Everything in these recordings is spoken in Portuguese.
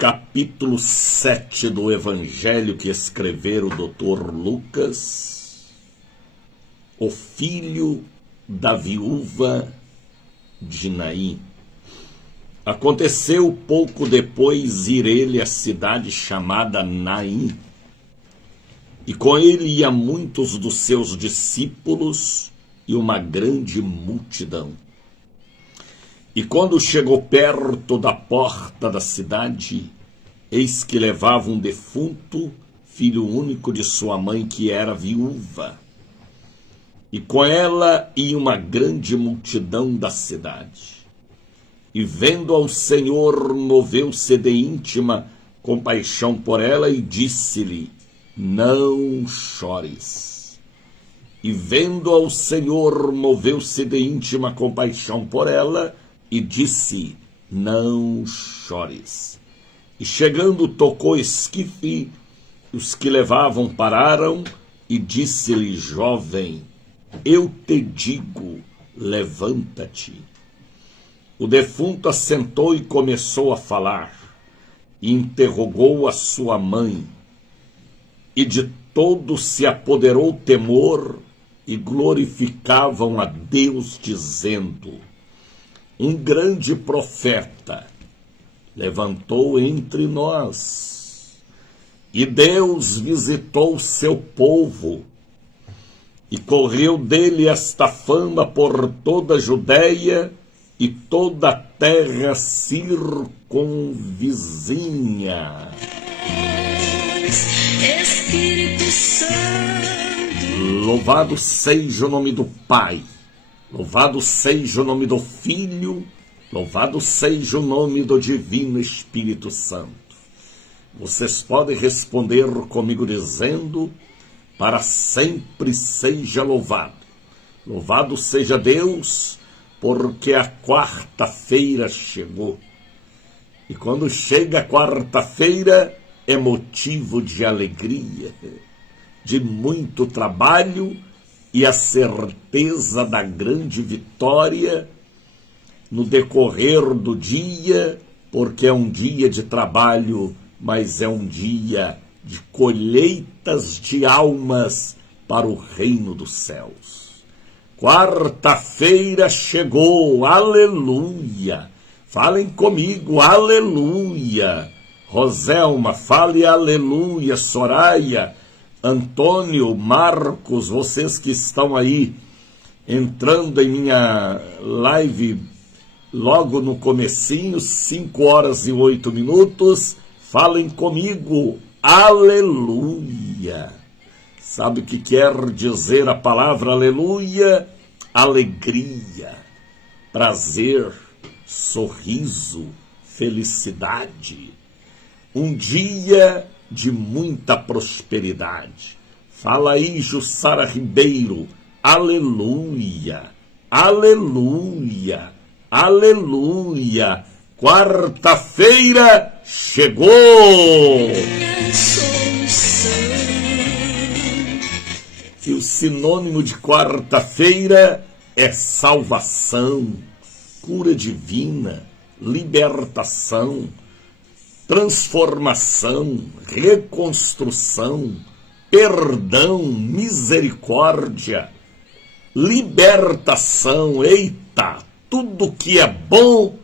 capítulo 7 do Evangelho que escreveu o Dr. Lucas, o filho da viúva de Naim. Aconteceu pouco depois ir ele à cidade chamada Naim, e com ele ia muitos dos seus discípulos e uma grande multidão. E quando chegou perto da porta da cidade, eis que levava um defunto, filho único de sua mãe, que era viúva. E com ela ia uma grande multidão da cidade. E vendo ao Senhor, moveu-se de íntima compaixão por ela e disse-lhe: não chores. E vendo ao Senhor, moveu-se de íntima compaixão por ela e disse: não chores. E chegando, tocou esquife, os que levavam pararam, e disse-lhe: jovem, eu te digo, levanta-te. O defunto assentou e começou a falar, e interrogou a sua mãe, e de todos se apoderou temor, e glorificavam a Deus, dizendo: um grande profeta levantou entre nós, e Deus visitou seu povo, e correu dele esta fama por toda a Judéia e toda a terra circunvizinha. Espírito Santo. Louvado seja o nome do Pai, louvado seja o nome do Filho, louvado seja o nome do Divino Espírito Santo. Vocês podem responder comigo dizendo: para sempre seja louvado. Louvado seja Deus, porque a quarta-feira chegou. E quando chega a quarta-feira, é motivo de alegria, de muito trabalho e a certeza da grande vitória no decorrer do dia, porque é um dia de trabalho, mas é um dia de colheitas de almas para o reino dos céus. Quarta-feira chegou, aleluia! Falem comigo, aleluia! Roselma, fale aleluia! Soraya, Antônio, Marcos, vocês que estão aí entrando em minha live logo no comecinho, 5h08, falem comigo, aleluia. Sabe o que quer dizer a palavra aleluia? Alegria, prazer, sorriso, felicidade. Um dia de muita prosperidade. Fala aí, Jussara Ribeiro, aleluia, aleluia, aleluia. Quarta-feira chegou! E o sinônimo de quarta-feira é salvação, cura divina, libertação, transformação, reconstrução, perdão, misericórdia, libertação. Eita, tudo que é bom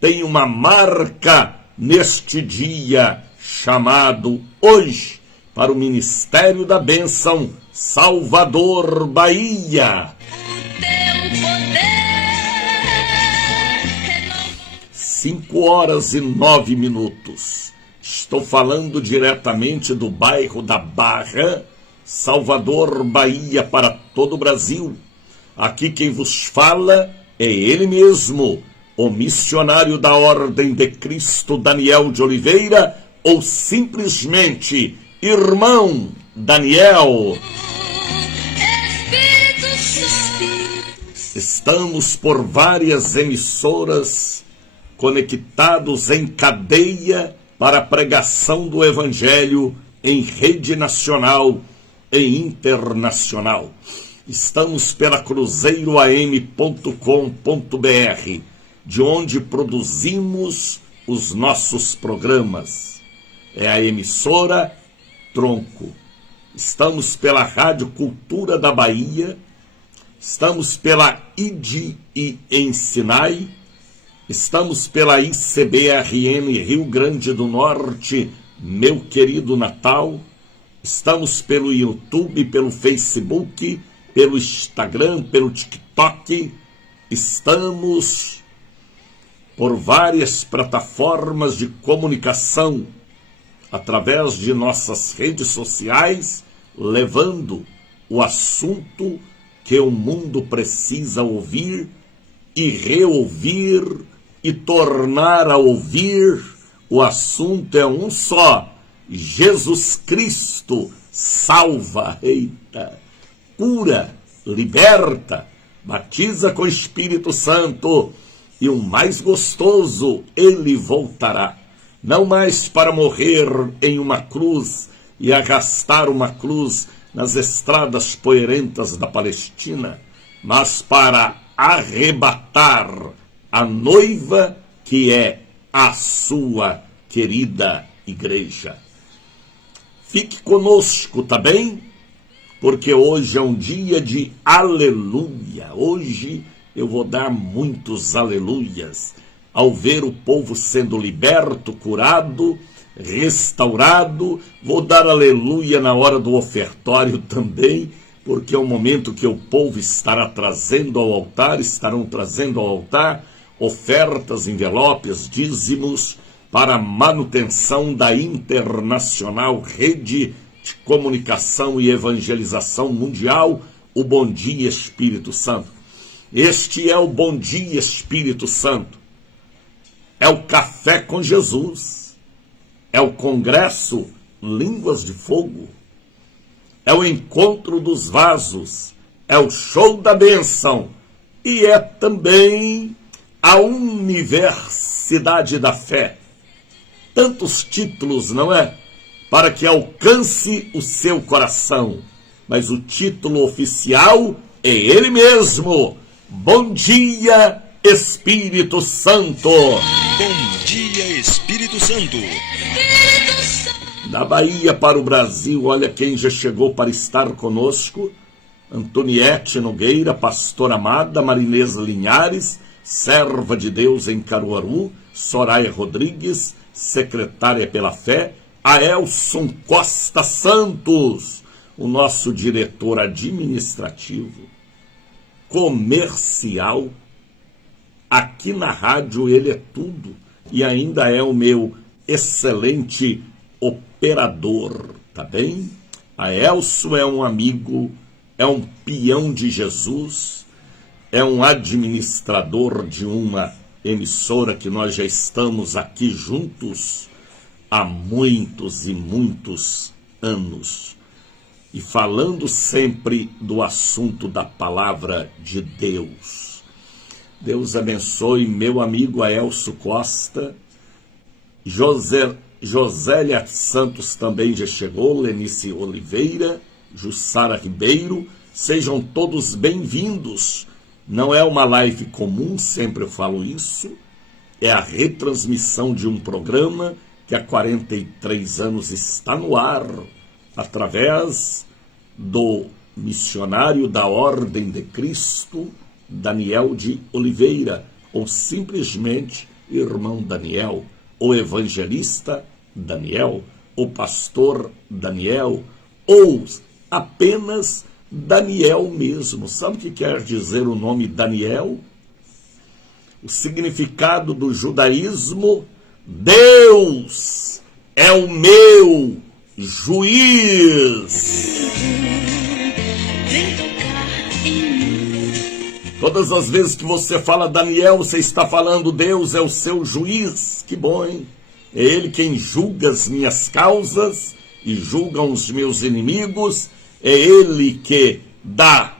tem uma marca neste dia chamado hoje para o Ministério da Bênção, Salvador, Bahia. 5h09. Estou falando diretamente do bairro da Barra, Salvador, Bahia, para todo o Brasil. Aqui quem vos fala é ele mesmo, o missionário da Ordem de Cristo, Daniel de Oliveira, ou simplesmente Irmão Daniel. Estamos por várias emissoras conectados em cadeia para a pregação do Evangelho em rede nacional e internacional. Estamos pela cruzeiroam.com.br, de onde produzimos os nossos programas. É a emissora Tronco. Estamos pela Rádio Cultura da Bahia, estamos pela ID em Sinai, estamos pela ICBRN Rio Grande do Norte, meu querido Natal, estamos pelo YouTube, pelo Facebook, pelo Instagram, pelo TikTok, estamos por várias plataformas de comunicação, através de nossas redes sociais, levando o assunto que o mundo precisa ouvir e reouvir e tornar a ouvir. O assunto é um só: Jesus Cristo salva, eita, cura, liberta, batiza com o Espírito Santo, e o mais gostoso, ele voltará, não mais para morrer em uma cruz e arrastar uma cruz nas estradas poeirentas da Palestina, mas para arrebatar a noiva que é a sua querida igreja. Fique conosco, tá bem? Porque hoje é um dia de aleluia. Hoje eu vou dar muitos aleluias ao ver o povo sendo liberto, curado, restaurado. Vou dar aleluia na hora do ofertório também, porque é o momento que o povo estarão trazendo ao altar ofertas, envelopes, dízimos, para a manutenção da internacional rede de comunicação e evangelização mundial, o Bom Dia Espírito Santo. Este é o Bom Dia Espírito Santo. É o Café com Jesus. É o Congresso Línguas de Fogo. É o Encontro dos Vasos. É o Show da Bênção. E é também a Universidade da Fé. Tantos títulos, não é? Para que alcance o seu coração. Mas o título oficial é ele mesmo: Bom Dia, Espírito Santo. Bom dia, Espírito Santo. Da Bahia para o Brasil, olha quem já chegou para estar conosco: Antoniete Nogueira, pastora amada, Marinês Linhares, serva de Deus em Caruaru, Soraya Rodrigues, secretária pela fé, Aelson Costa Santos, o nosso diretor administrativo, comercial. Aqui na rádio ele é tudo e ainda é o meu excelente operador, tá bem? Aelson é um amigo, é um peão de Jesus, é um administrador de uma emissora que nós já estamos aqui juntos há muitos e muitos anos. E falando sempre do assunto da palavra de Deus. Deus abençoe meu amigo Aelson Costa. Josélia Santos também já chegou, Lenice Oliveira, Jussara Ribeiro. Sejam todos bem-vindos. Não é uma live comum, sempre eu falo isso. É a retransmissão de um programa que há 43 anos está no ar, através do missionário da Ordem de Cristo, Daniel de Oliveira, ou simplesmente irmão Daniel, o evangelista Daniel, o pastor Daniel, ou apenas Daniel mesmo. Sabe o que quer dizer o nome Daniel? O significado do judaísmo: Deus é o meu juiz. Todas as vezes que você fala Daniel, você está falando Deus é o seu juiz. Que bom, hein? É ele quem julga as minhas causas e julga os meus inimigos. É ele que dá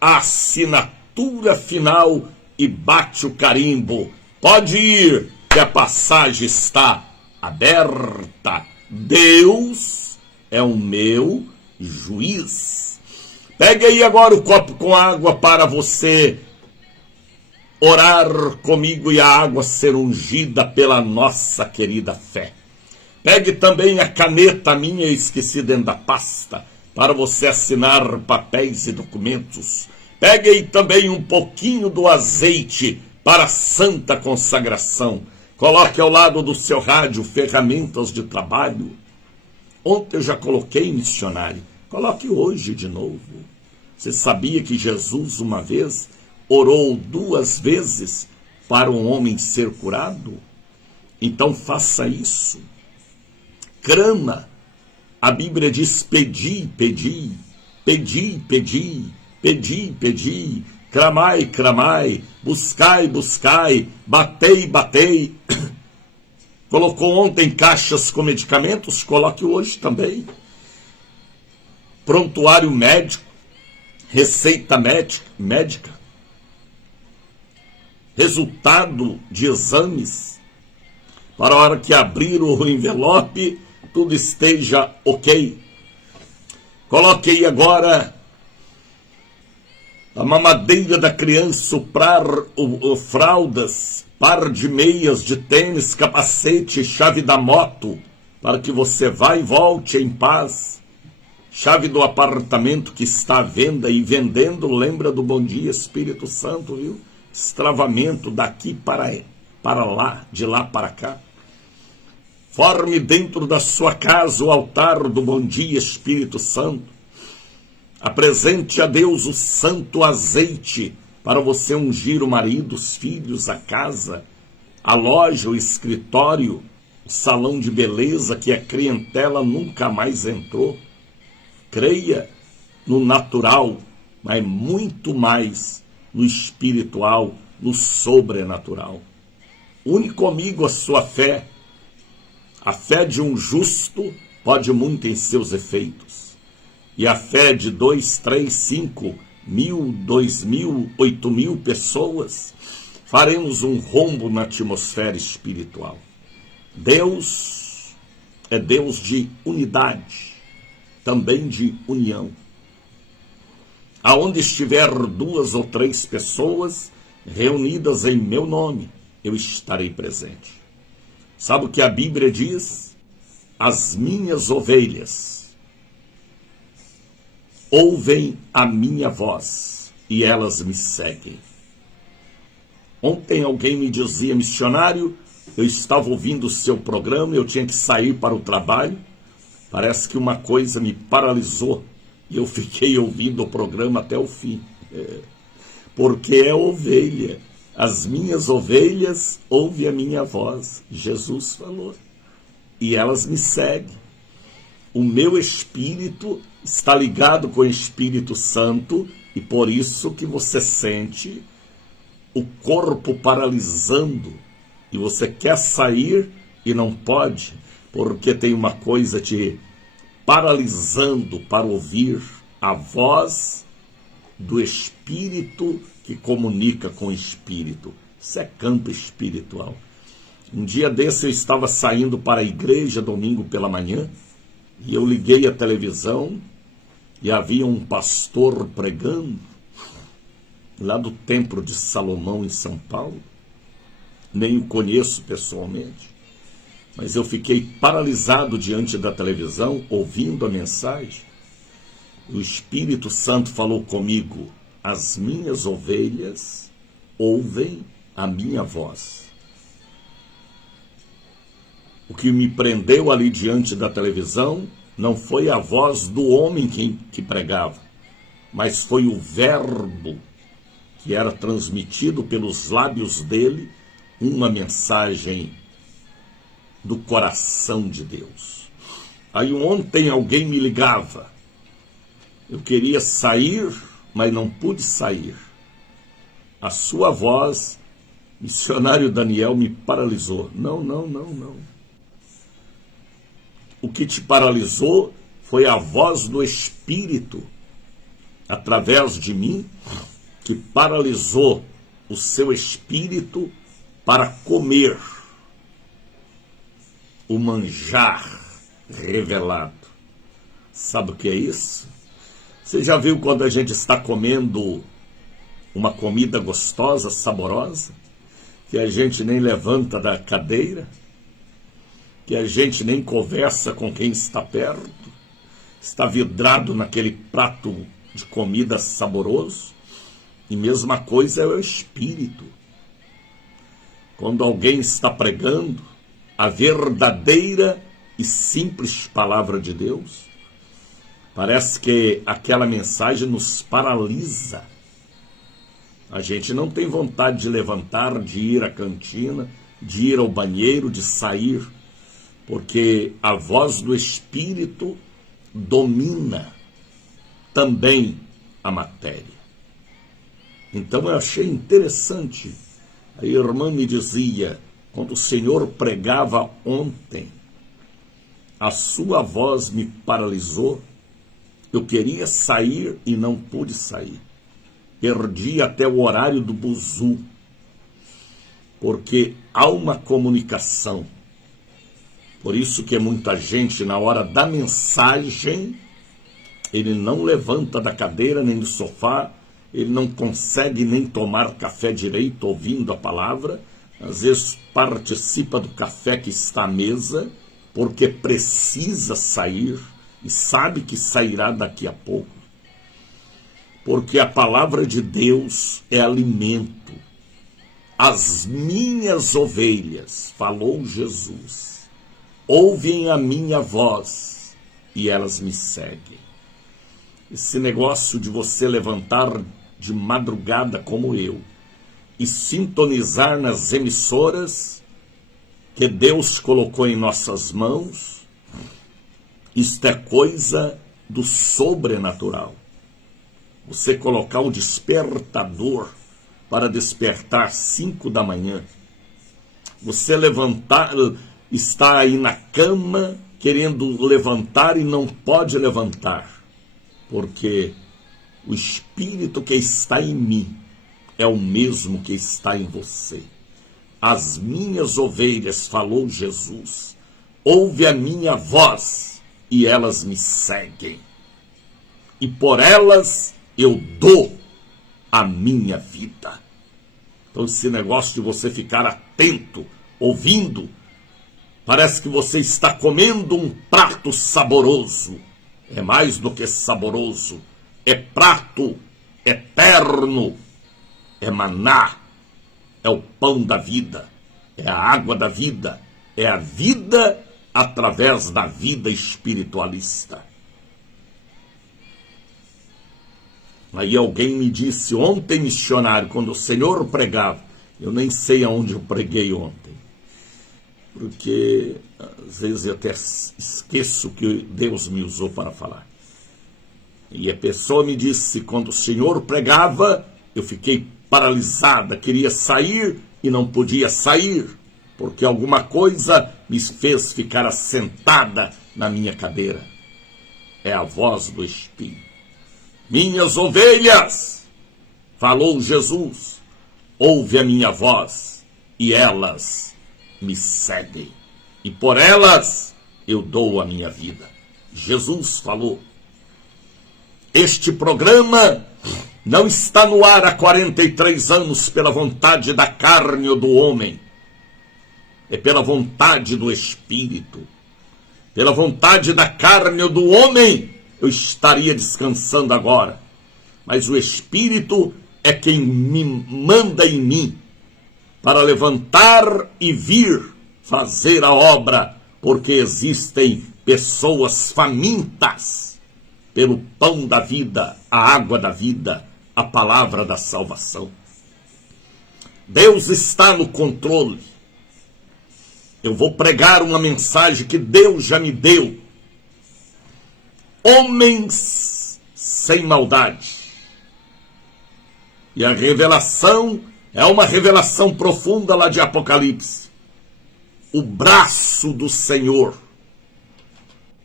a assinatura final e bate o carimbo. Pode ir, que a passagem está aberta. Deus é o meu juiz. Pegue aí agora o copo com água para você orar comigo e a água ser ungida pela nossa querida fé. Pegue também a caneta minha, esqueci dentro da pasta, para você assinar papéis e documentos. Pegue aí também um pouquinho do azeite para a santa consagração. Coloque ao lado do seu rádio ferramentas de trabalho. Ontem eu já coloquei, missionário. Coloque hoje de novo. Você sabia que Jesus uma vez orou 2 vezes para um homem ser curado? Então faça isso. Crama. A Bíblia diz: pedi, pedi, pedi, pedi, pedi, pedi, clamai, clamai, buscai, buscai, batei, batei. Colocou ontem caixas com medicamentos, coloque hoje também. Prontuário médico, receita médica, resultado de exames, para a hora que abrir o envelope, tudo esteja ok. Coloque aí agora a mamadeira da criança, soprar fraldas, par de meias, de tênis, capacete, chave da moto, para que você vá e volte em paz. Chave do apartamento que está à venda e vendendo, lembra do Bom Dia Espírito Santo, viu? Estravamento daqui para lá, de lá para cá. Forme dentro da sua casa o altar do Bom Dia Espírito Santo. Apresente a Deus o santo azeite para você ungir o marido, os filhos, a casa, a loja, o escritório, o salão de beleza que a clientela nunca mais entrou. Creia no natural, mas muito mais no espiritual, no sobrenatural. Une comigo a sua fé. A fé de um justo pode muito em seus efeitos. E a fé de 2, 3, 5 mil, 2 mil, 8 mil pessoas, faremos um rombo na atmosfera espiritual. Deus é Deus de unidade, também de união. Aonde estiver 2 ou 3 pessoas reunidas em meu nome, eu estarei presente. Sabe o que a Bíblia diz? As minhas ovelhas ouvem a minha voz e elas me seguem. Ontem alguém me dizia: missionário, eu estava ouvindo o seu programa, eu tinha que sair para o trabalho, parece que uma coisa me paralisou e eu fiquei ouvindo o programa até o fim. Porque é ovelha. As minhas ovelhas ouvem a minha voz, Jesus falou, e elas me seguem. O meu espírito está ligado com o Espírito Santo e por isso que você sente o corpo paralisando e você quer sair e não pode, porque tem uma coisa te paralisando para ouvir a voz do Espírito que comunica com o Espírito. Isso é campo espiritual. Um dia desse eu estava saindo para a igreja domingo pela manhã e eu liguei a televisão e havia um pastor pregando lá do Templo de Salomão em São Paulo. Nem o conheço pessoalmente, mas eu fiquei paralisado diante da televisão ouvindo a mensagem. O Espírito Santo falou comigo: as minhas ovelhas ouvem a minha voz. O que me prendeu ali diante da televisão não foi a voz do homem que pregava, mas foi o verbo que era transmitido pelos lábios dele, uma mensagem do coração de Deus. Aí ontem alguém me ligava. Eu queria sair, mas não pude sair. A sua voz, missionário Daniel, me paralisou. Não. O que te paralisou foi a voz do Espírito, através de mim, que paralisou o seu espírito para comer o manjar revelado. Sabe o que é isso? Você já viu quando a gente está comendo uma comida gostosa, saborosa, que a gente nem levanta da cadeira, que a gente nem conversa com quem está perto, está vidrado naquele prato de comida saboroso. E mesma coisa é o espírito. Quando alguém está pregando a verdadeira e simples palavra de Deus, parece que aquela mensagem nos paralisa. A gente não tem vontade de levantar, de ir à cantina, de ir ao banheiro, de sair, porque a voz do Espírito domina também a matéria. Então eu achei interessante. A irmã me dizia, quando o Senhor pregava ontem, a sua voz me paralisou. Eu queria sair e não pude sair. Perdi até o horário do buzu, porque há uma comunicação. Por isso que muita gente, na hora da mensagem, ele não levanta da cadeira nem do sofá, ele não consegue nem tomar café direito ouvindo a palavra, às vezes participa do café que está à mesa, porque precisa sair e sabe que sairá daqui a pouco. Porque a palavra de Deus é alimento. As minhas ovelhas, falou Jesus, ouvem a minha voz e elas me seguem. Esse negócio de você levantar de madrugada como eu e sintonizar nas emissoras que Deus colocou em nossas mãos, isto é coisa do sobrenatural. Você colocar o despertador para despertar 5 da manhã. Você levantar, está aí na cama querendo levantar e não pode levantar, porque o Espírito que está em mim é o mesmo que está em você. As minhas ovelhas, falou Jesus, ouve a minha voz e elas me seguem. E por elas eu dou a minha vida. Então esse negócio de você ficar atento, ouvindo, parece que você está comendo um prato saboroso. É mais do que saboroso, é prato eterno, é maná, é o pão da vida, é a água da vida, é a vida através da vida espiritualista. Aí alguém me disse ontem, missionário, quando o Senhor pregava, eu nem sei aonde eu preguei ontem, porque às vezes eu até esqueço que Deus me usou para falar. E a pessoa me disse, quando o Senhor pregava, eu fiquei paralisada, queria sair e não podia sair, porque alguma coisa me fez ficar assentada na minha cadeira. É a voz do Espírito. Minhas ovelhas, falou Jesus, ouve a minha voz e elas me seguem. E por elas eu dou a minha vida. Jesus falou. Este programa não está no ar há 43 anos pela vontade da carne ou do homem. É pela vontade do Espírito. Pela vontade da carne ou do homem, eu estaria descansando agora. Mas o Espírito é quem me manda em mim para levantar e vir fazer a obra, porque existem pessoas famintas pelo pão da vida, a água da vida, a palavra da salvação. Deus está no controle. Eu vou pregar uma mensagem que Deus já me deu. Homens sem maldade. E a revelação é uma revelação profunda lá de Apocalipse. O braço do Senhor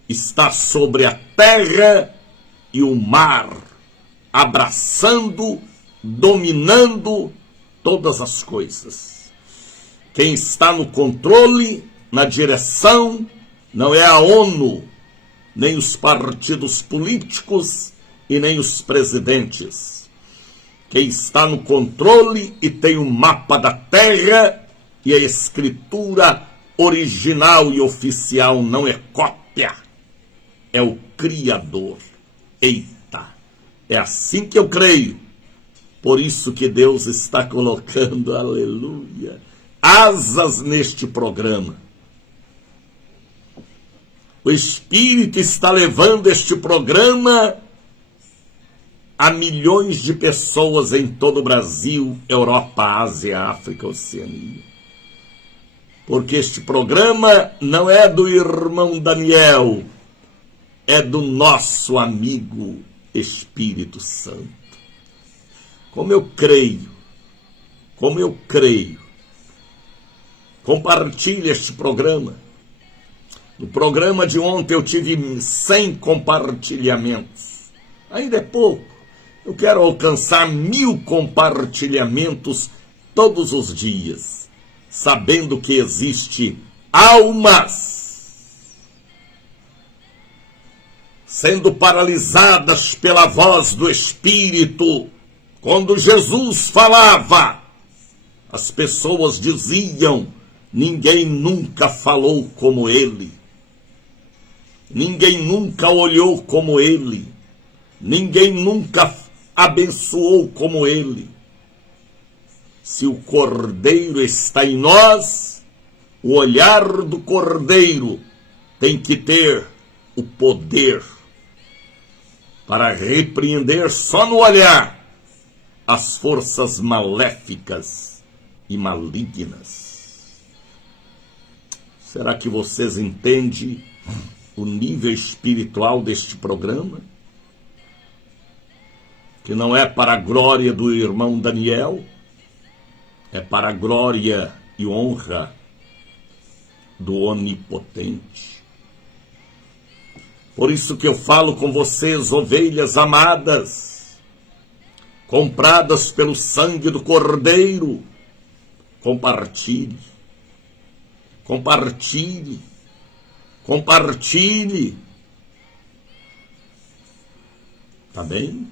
está sobre a terra e o mar, abraçando, dominando todas as coisas. Quem está no controle, na direção, não é a ONU, nem os partidos políticos e nem os presidentes. quem está no controle e tem o mapa da terra e a escritura original e oficial, não é cópia, é o Criador. Eita, é assim que eu creio. Por isso que Deus está colocando, aleluia, asas neste programa. O Espírito está levando este programa a milhões de pessoas em todo o Brasil, Europa, Ásia, África, Oceania. Porque este programa não é do irmão Daniel, é do nosso amigo Espírito Santo. Como eu creio, compartilhe este programa. No programa de ontem eu tive 100 compartilhamentos, ainda é pouco. Eu quero alcançar 1000 compartilhamentos todos os dias, sabendo que existe almas sendo paralisadas pela voz do Espírito. Quando Jesus falava, as pessoas diziam: ninguém nunca falou como ele, ninguém nunca olhou como ele, ninguém nunca abençoou como ele. Se o Cordeiro está em nós, o olhar do Cordeiro tem que ter o poder para repreender só no olhar as forças maléficas e malignas. Será que vocês entendem o nível espiritual deste programa? Que não é para a glória do irmão Daniel, é para a glória e honra do Onipotente. Por isso que eu falo com vocês, ovelhas amadas, compradas pelo sangue do Cordeiro, compartilhe, compartilhe, compartilhe. Tá bem?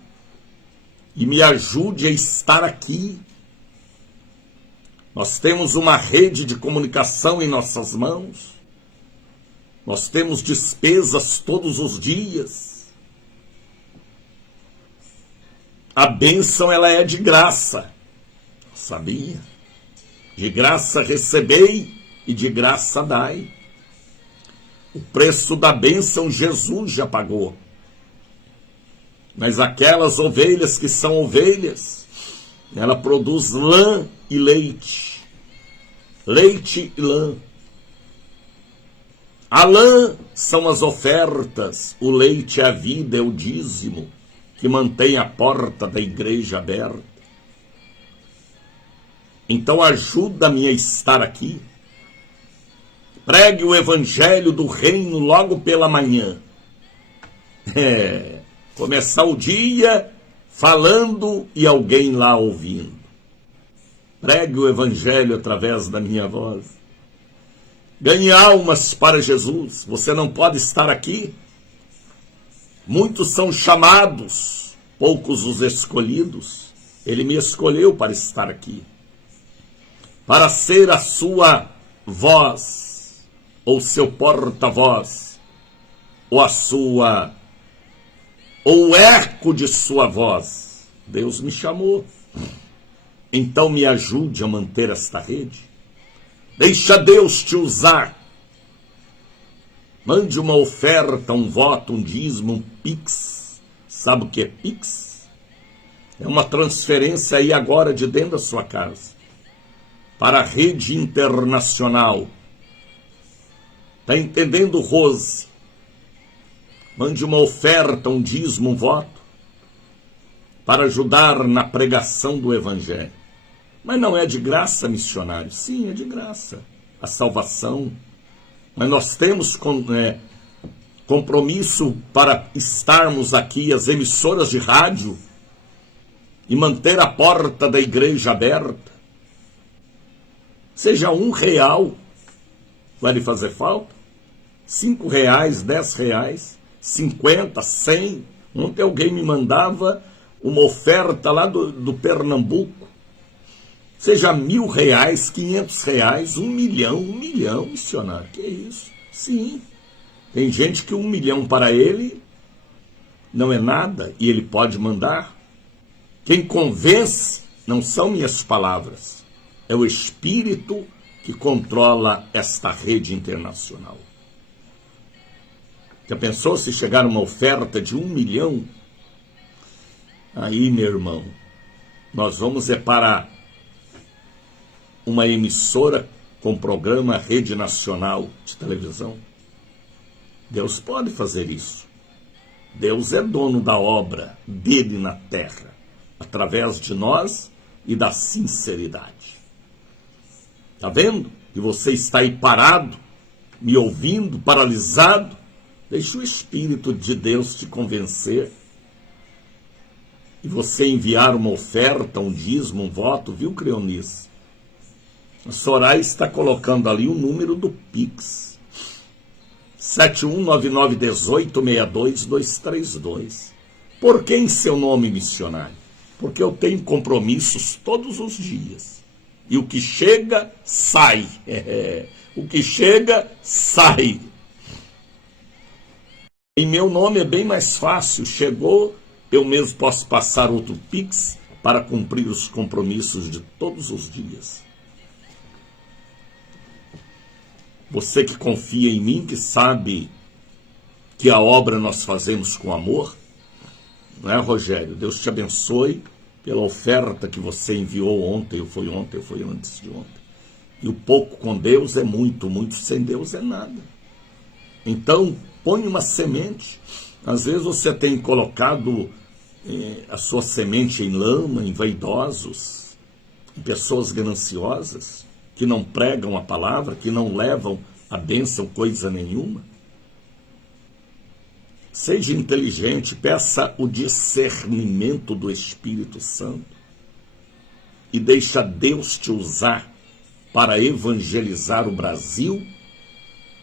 E me ajude a estar aqui. Nós temos uma rede de comunicação em nossas mãos. Nós temos despesas todos os dias. A bênção, ela é de graça. Sabia? De graça recebei e de graça dai. O preço da bênção Jesus já pagou. Mas aquelas ovelhas que são ovelhas, ela produz lã e leite. Leite e lã. A lã são as ofertas, o leite é a vida, é o dízimo, que mantém a porta da igreja aberta. Então ajuda-me a estar aqui. Pregue o evangelho do reino logo pela manhã. Começar o dia falando e alguém lá ouvindo. Pregue o evangelho através da minha voz. Ganhe almas para Jesus. Você não pode estar aqui. Muitos são chamados, poucos os escolhidos. Ele me escolheu para estar aqui, para ser a sua voz, ou seu porta-voz, ou ou o eco de sua voz. Deus me chamou. Então me ajude a manter esta rede. Deixa Deus te usar. Mande uma oferta, um voto, um dízimo, um Pix. Sabe o que é Pix? É uma transferência aí agora de dentro da sua casa para a rede internacional. Está entendendo, Rose? Mande uma oferta, um dízimo, um voto para ajudar na pregação do Evangelho. Mas não é de graça, missionário? Sim, é de graça. A salvação. Mas nós temos compromisso para estarmos aqui, as emissoras de rádio, e manter a porta da igreja aberta. Seja R$1, vai lhe fazer falta? R$5, R$10, R$50, R$100. Ontem alguém me mandava uma oferta lá do Pernambuco, seja R$1.000, R$500, R$1 milhão, missionário, que é isso? Sim, tem gente que 1 milhão para ele não é nada e ele pode mandar. Quem convence não são minhas palavras, é o Espírito que controla esta rede internacional. Já pensou se chegar uma oferta de 1 milhão? Aí, meu irmão, nós vamos para uma emissora com programa Rede Nacional de televisão. Deus pode fazer isso. Deus é dono da obra dele na terra, através de nós e da sinceridade. Está vendo? E você está aí parado, me ouvindo, paralisado. Deixa o Espírito de Deus te convencer. E você enviar uma oferta, um dízimo, um voto, viu, Creonice? A Soraya está colocando ali o número do Pix. 7199186232. Por que em seu nome, missionário? Porque eu tenho compromissos todos os dias. E o que chega, sai. O que chega, sai. Em meu nome é bem mais fácil. Chegou, eu mesmo posso passar outro Pix para cumprir os compromissos de todos os dias. Você que confia em mim, que sabe que a obra nós fazemos com amor, não é, Rogério? Deus te abençoe pela oferta que você enviou ontem, ou foi antes de ontem. E o pouco com Deus é muito, muito sem Deus é nada. Então, põe uma semente. Às vezes você tem colocado a sua semente em lama, em vaidosos, em pessoas gananciosas, que não pregam a palavra, que não levam a bênção coisa nenhuma. Seja inteligente, peça o discernimento do Espírito Santo e deixa Deus te usar para evangelizar o Brasil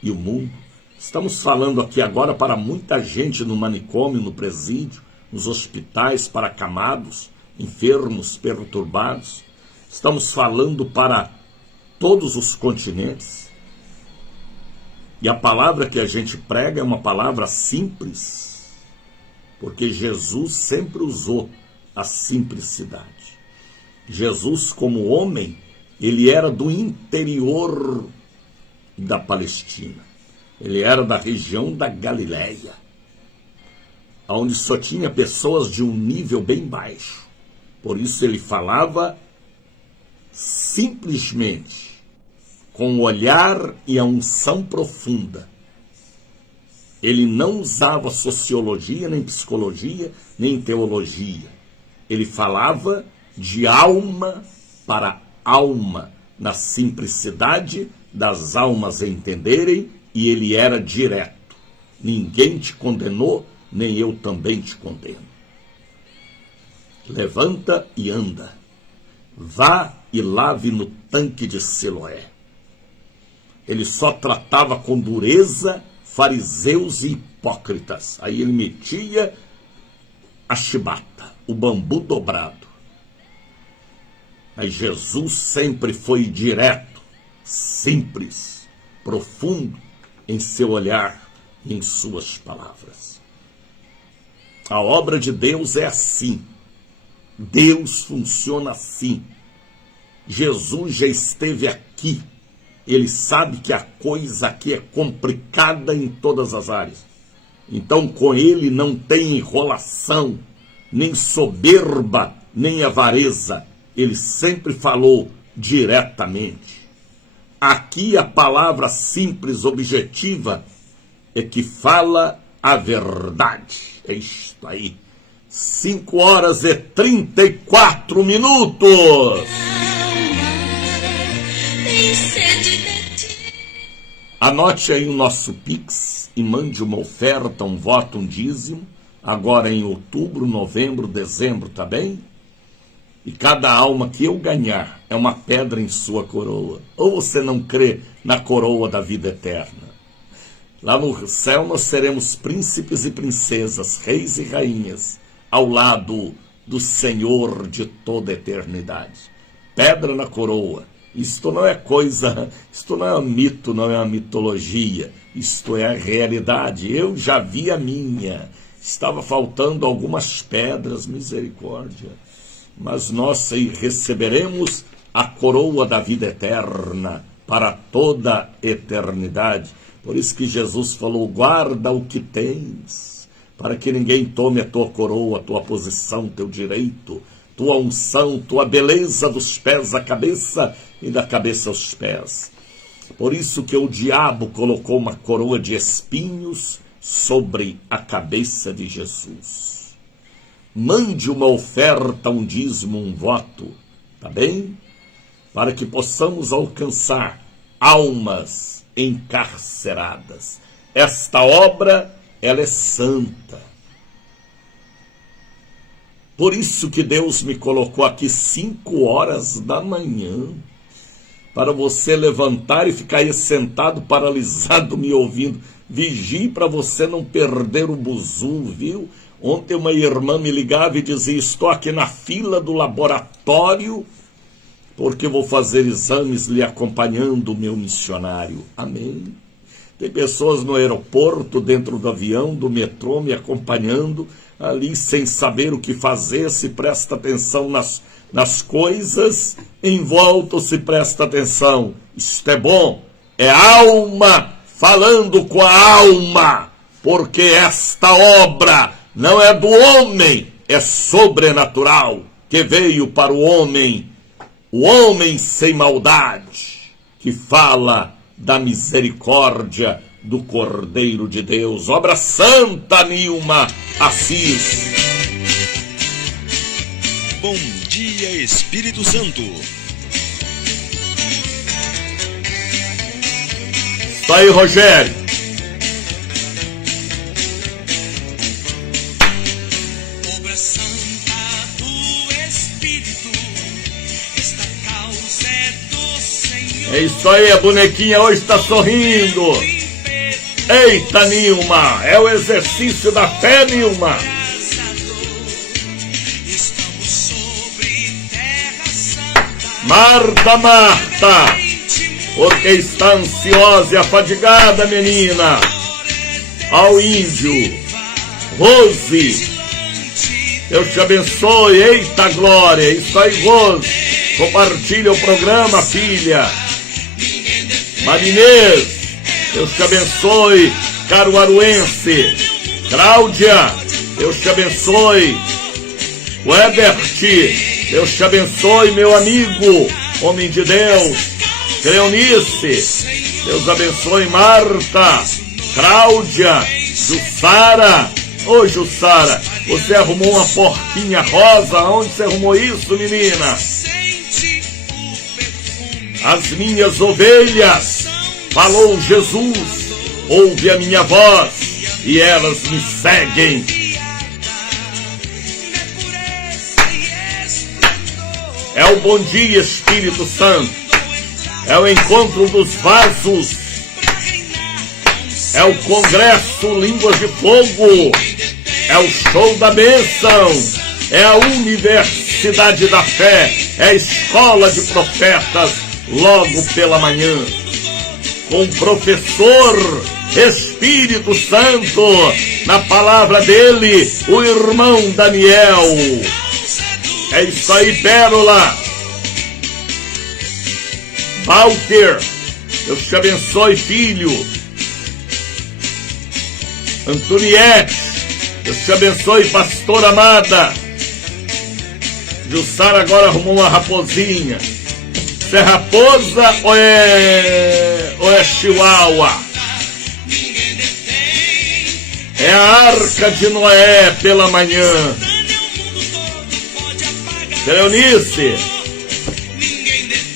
e o mundo. Estamos falando aqui agora para muita gente no manicômio, no presídio, nos hospitais, para acamados, enfermos, perturbados. Estamos falando para todos os continentes. E a palavra que a gente prega é uma palavra simples, porque Jesus sempre usou a simplicidade. Jesus, como homem, ele era do interior da Palestina. Ele era da região da Galileia, onde só tinha pessoas de um nível bem baixo. Por isso ele falava simplesmente, com o olhar e a unção profunda. Ele não usava sociologia, nem psicologia, nem teologia. Ele falava de alma para alma, na simplicidade das almas entenderem, e ele era direto. Ninguém te condenou, nem eu também te condeno. Levanta e anda. Vá e lave no tanque de Siloé. Ele só tratava com dureza fariseus e hipócritas. Aí ele metia a chibata, o bambu dobrado. Mas Jesus sempre foi direto, simples, profundo em seu olhar e em suas palavras. A obra de Deus é assim. Deus funciona assim. Jesus já esteve aqui. Ele sabe que a coisa aqui é complicada em todas as áreas. Então, com ele não tem enrolação, nem soberba, nem avareza. Ele sempre falou diretamente. Aqui a palavra simples, objetiva, é que fala a verdade. É isto aí. 5h34. Anote aí o nosso Pix e mande uma oferta, um voto, um dízimo, agora em outubro, novembro, dezembro, tá bem? E cada alma que eu ganhar é uma pedra em sua coroa. Ou você não crê na coroa da vida eterna? Lá no céu nós seremos príncipes e princesas, reis e rainhas, ao lado do Senhor de toda a eternidade. Pedra na coroa. Isto não é coisa, isto não é um mito, não é uma mitologia. Isto é a realidade. Eu já vi a minha. Estava faltando algumas pedras, misericórdia. Mas nós receberemos a coroa da vida eterna para toda a eternidade. Por isso que Jesus falou, guarda o que tens, para que ninguém tome a tua coroa, a tua posição, teu direito, tua unção, tua beleza dos pés à cabeça e da cabeça aos pés. Por isso que o diabo colocou uma coroa de espinhos sobre a cabeça de Jesus. Mande uma oferta, um dízimo, um voto, tá bem? Para que possamos alcançar almas encarceradas. Esta obra, ela é santa. Por isso que Deus me colocou aqui 5 horas da manhã, para você levantar e ficar aí sentado, paralisado, me ouvindo. Vigie para você não perder o buzu, viu? Ontem uma irmã me ligava e dizia, estou aqui na fila do laboratório, porque vou fazer exames lhe acompanhando o meu missionário. Amém. Tem pessoas no aeroporto, dentro do avião, do metrô, me acompanhando, ali sem saber o que fazer, se presta atenção nas coisas, em volta se presta atenção. Isto é bom, é alma falando com a alma, porque esta obra não é do homem, é sobrenatural, que veio para o homem sem maldade, que fala da misericórdia do Cordeiro de Deus. Obra santa, Nilma Assis. Bom dia, Espírito Santo. Está aí, Rogério. Obra santa do Espírito, esta causa é do Senhor. É isso aí, a bonequinha hoje está sorrindo. Eita, Nilma, é o exercício da fé, Nilma. Estamos sobre terra santa. Marta, porque está ansiosa e afadigada, menina. Ao índio, Rose, Deus te abençoe. Eita, glória, isso aí, Rose. Compartilha o programa, filha. Marinês, Deus te abençoe. Caruaruense, Cláudia, Deus te abençoe. Webert, Deus te abençoe, meu amigo, homem de Deus. Cleonice, Deus abençoe. Marta, Cláudia, Jussara. Ô, Jussara, você arrumou uma porquinha rosa? Onde você arrumou isso, menina? As minhas ovelhas, falou Jesus, ouve a minha voz e elas me seguem. É o bom dia, Espírito Santo. É o encontro dos vasos. É o congresso Línguas de Fogo. É o show da bênção. É a Universidade da Fé. É a Escola de Profetas, logo pela manhã. Com o professor Espírito Santo, na palavra dele, o irmão Daniel. É isso aí, Pérola. Walter, Deus te abençoe, filho. Antoniette, Deus te abençoe, pastora amada. Jussara agora arrumou uma raposinha. Isso é raposa ou é chihuahua? É a Arca de Noé pela manhã. Cleonice,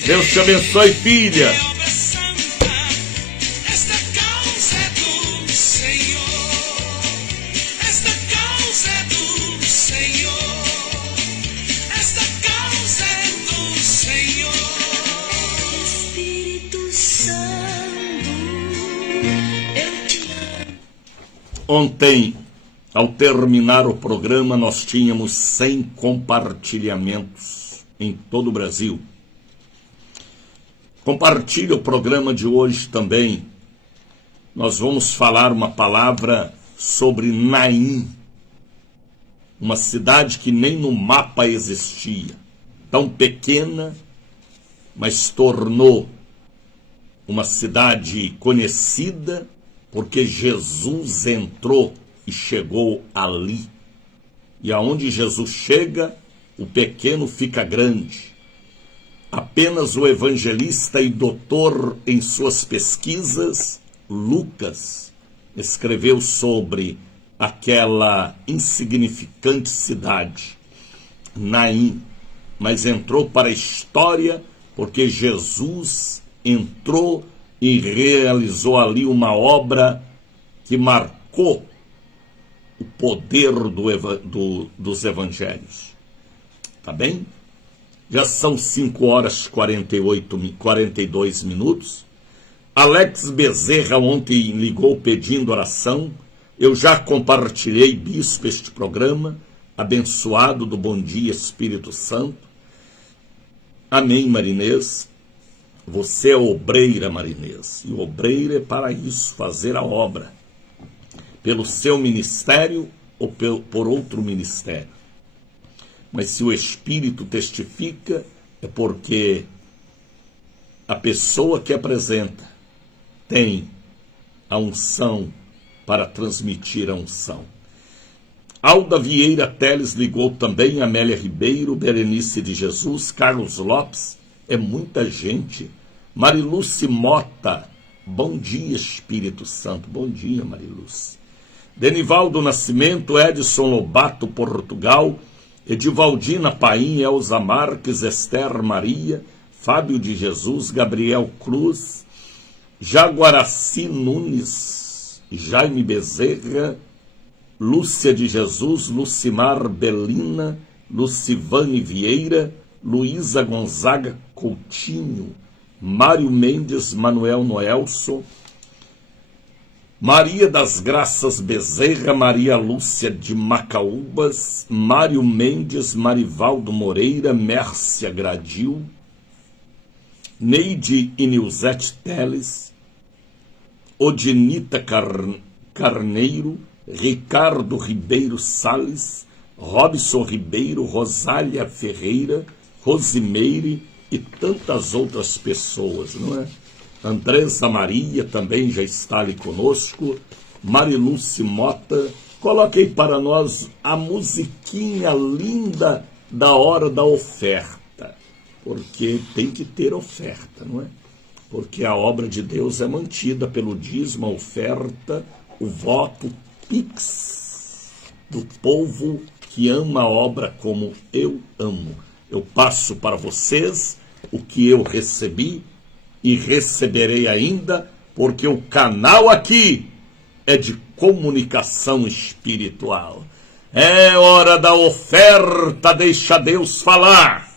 Deus te abençoe, filha. Esta causa é do Senhor. Esta causa é do Senhor. Esta causa é do Senhor. Espírito Santo, eu te amo. Ontem ao terminar o programa, nós tínhamos 100 compartilhamentos em todo o Brasil. Compartilhe o programa de hoje também. Nós vamos falar uma palavra sobre Naim, uma cidade que nem no mapa existia, tão pequena, mas tornou uma cidade conhecida porque Jesus entrou e chegou ali. E aonde Jesus chega, o pequeno fica grande. Apenas o evangelista e doutor em suas pesquisas, Lucas, escreveu sobre aquela insignificante cidade, Naim, mas entrou para a história porque Jesus entrou e realizou ali uma obra que marcou o poder dos evangelhos. Tá bem? Já são 5 horas e 42 minutos. Alex Bezerra ontem ligou pedindo oração. Eu já compartilhei, bispo, este programa, abençoado do Bom Dia Espírito Santo. Amém, Marinês. Você é obreira, Marinês. E obreira é para isso, fazer a obra. Pelo seu ministério ou por outro ministério. Mas se o Espírito testifica, é porque a pessoa que apresenta tem a unção para transmitir a unção. Alda Vieira Teles ligou também, Amélia Ribeiro, Berenice de Jesus, Carlos Lopes, é muita gente. Mariluce Mota, bom dia, Espírito Santo, bom dia, Mariluce. Denivaldo Nascimento, Edson Lobato, Portugal, Edivaldina Paim, Elza Marques, Esther Maria, Fábio de Jesus, Gabriel Cruz, Jaguaraci Nunes, Jaime Bezerra, Lúcia de Jesus, Lucimar Belina, Lucivane Vieira, Luísa Gonzaga Coutinho, Mário Mendes, Manuel Noelson, Maria das Graças Bezerra, Maria Lúcia de Macaúbas, Mário Mendes, Marivaldo Moreira, Mércia Gradil, Neide Inilzete Teles, Odinita Carneiro, Ricardo Ribeiro Salles, Robson Ribeiro, Rosália Ferreira, Rosimeire e tantas outras pessoas, não é? Andressa Maria também já está ali conosco, Mariluce Mota. Coloquei para nós a musiquinha linda da hora da oferta, porque tem que ter oferta, não é? Porque a obra de Deus é mantida pelo dízimo, a oferta, o voto, Pix do povo que ama a obra como eu amo. Eu passo para vocês o que eu recebi e receberei ainda, porque o canal aqui é de comunicação espiritual. É hora da oferta, deixa Deus falar.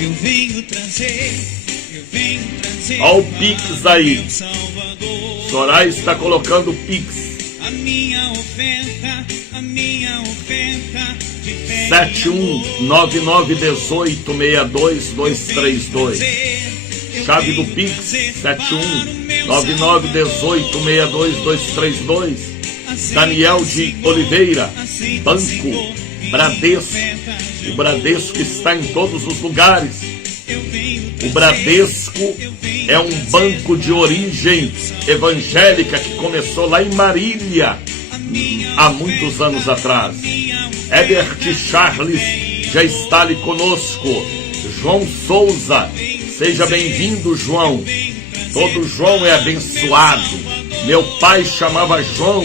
Eu venho trazer Olha o Pix aí. Soraya está colocando o Pix. a minha oferta de fé. 7199186232. Chave do Pix 7199186232. Daniel de Oliveira, Banco Bradesco. O Bradesco está em todos os lugares. O Bradesco é um banco de origem evangélica que começou lá em Marília há muitos anos atrás. Herbert Charles já está ali conosco. João Souza, seja bem-vindo, João. Todo João é abençoado. Meu pai chamava João,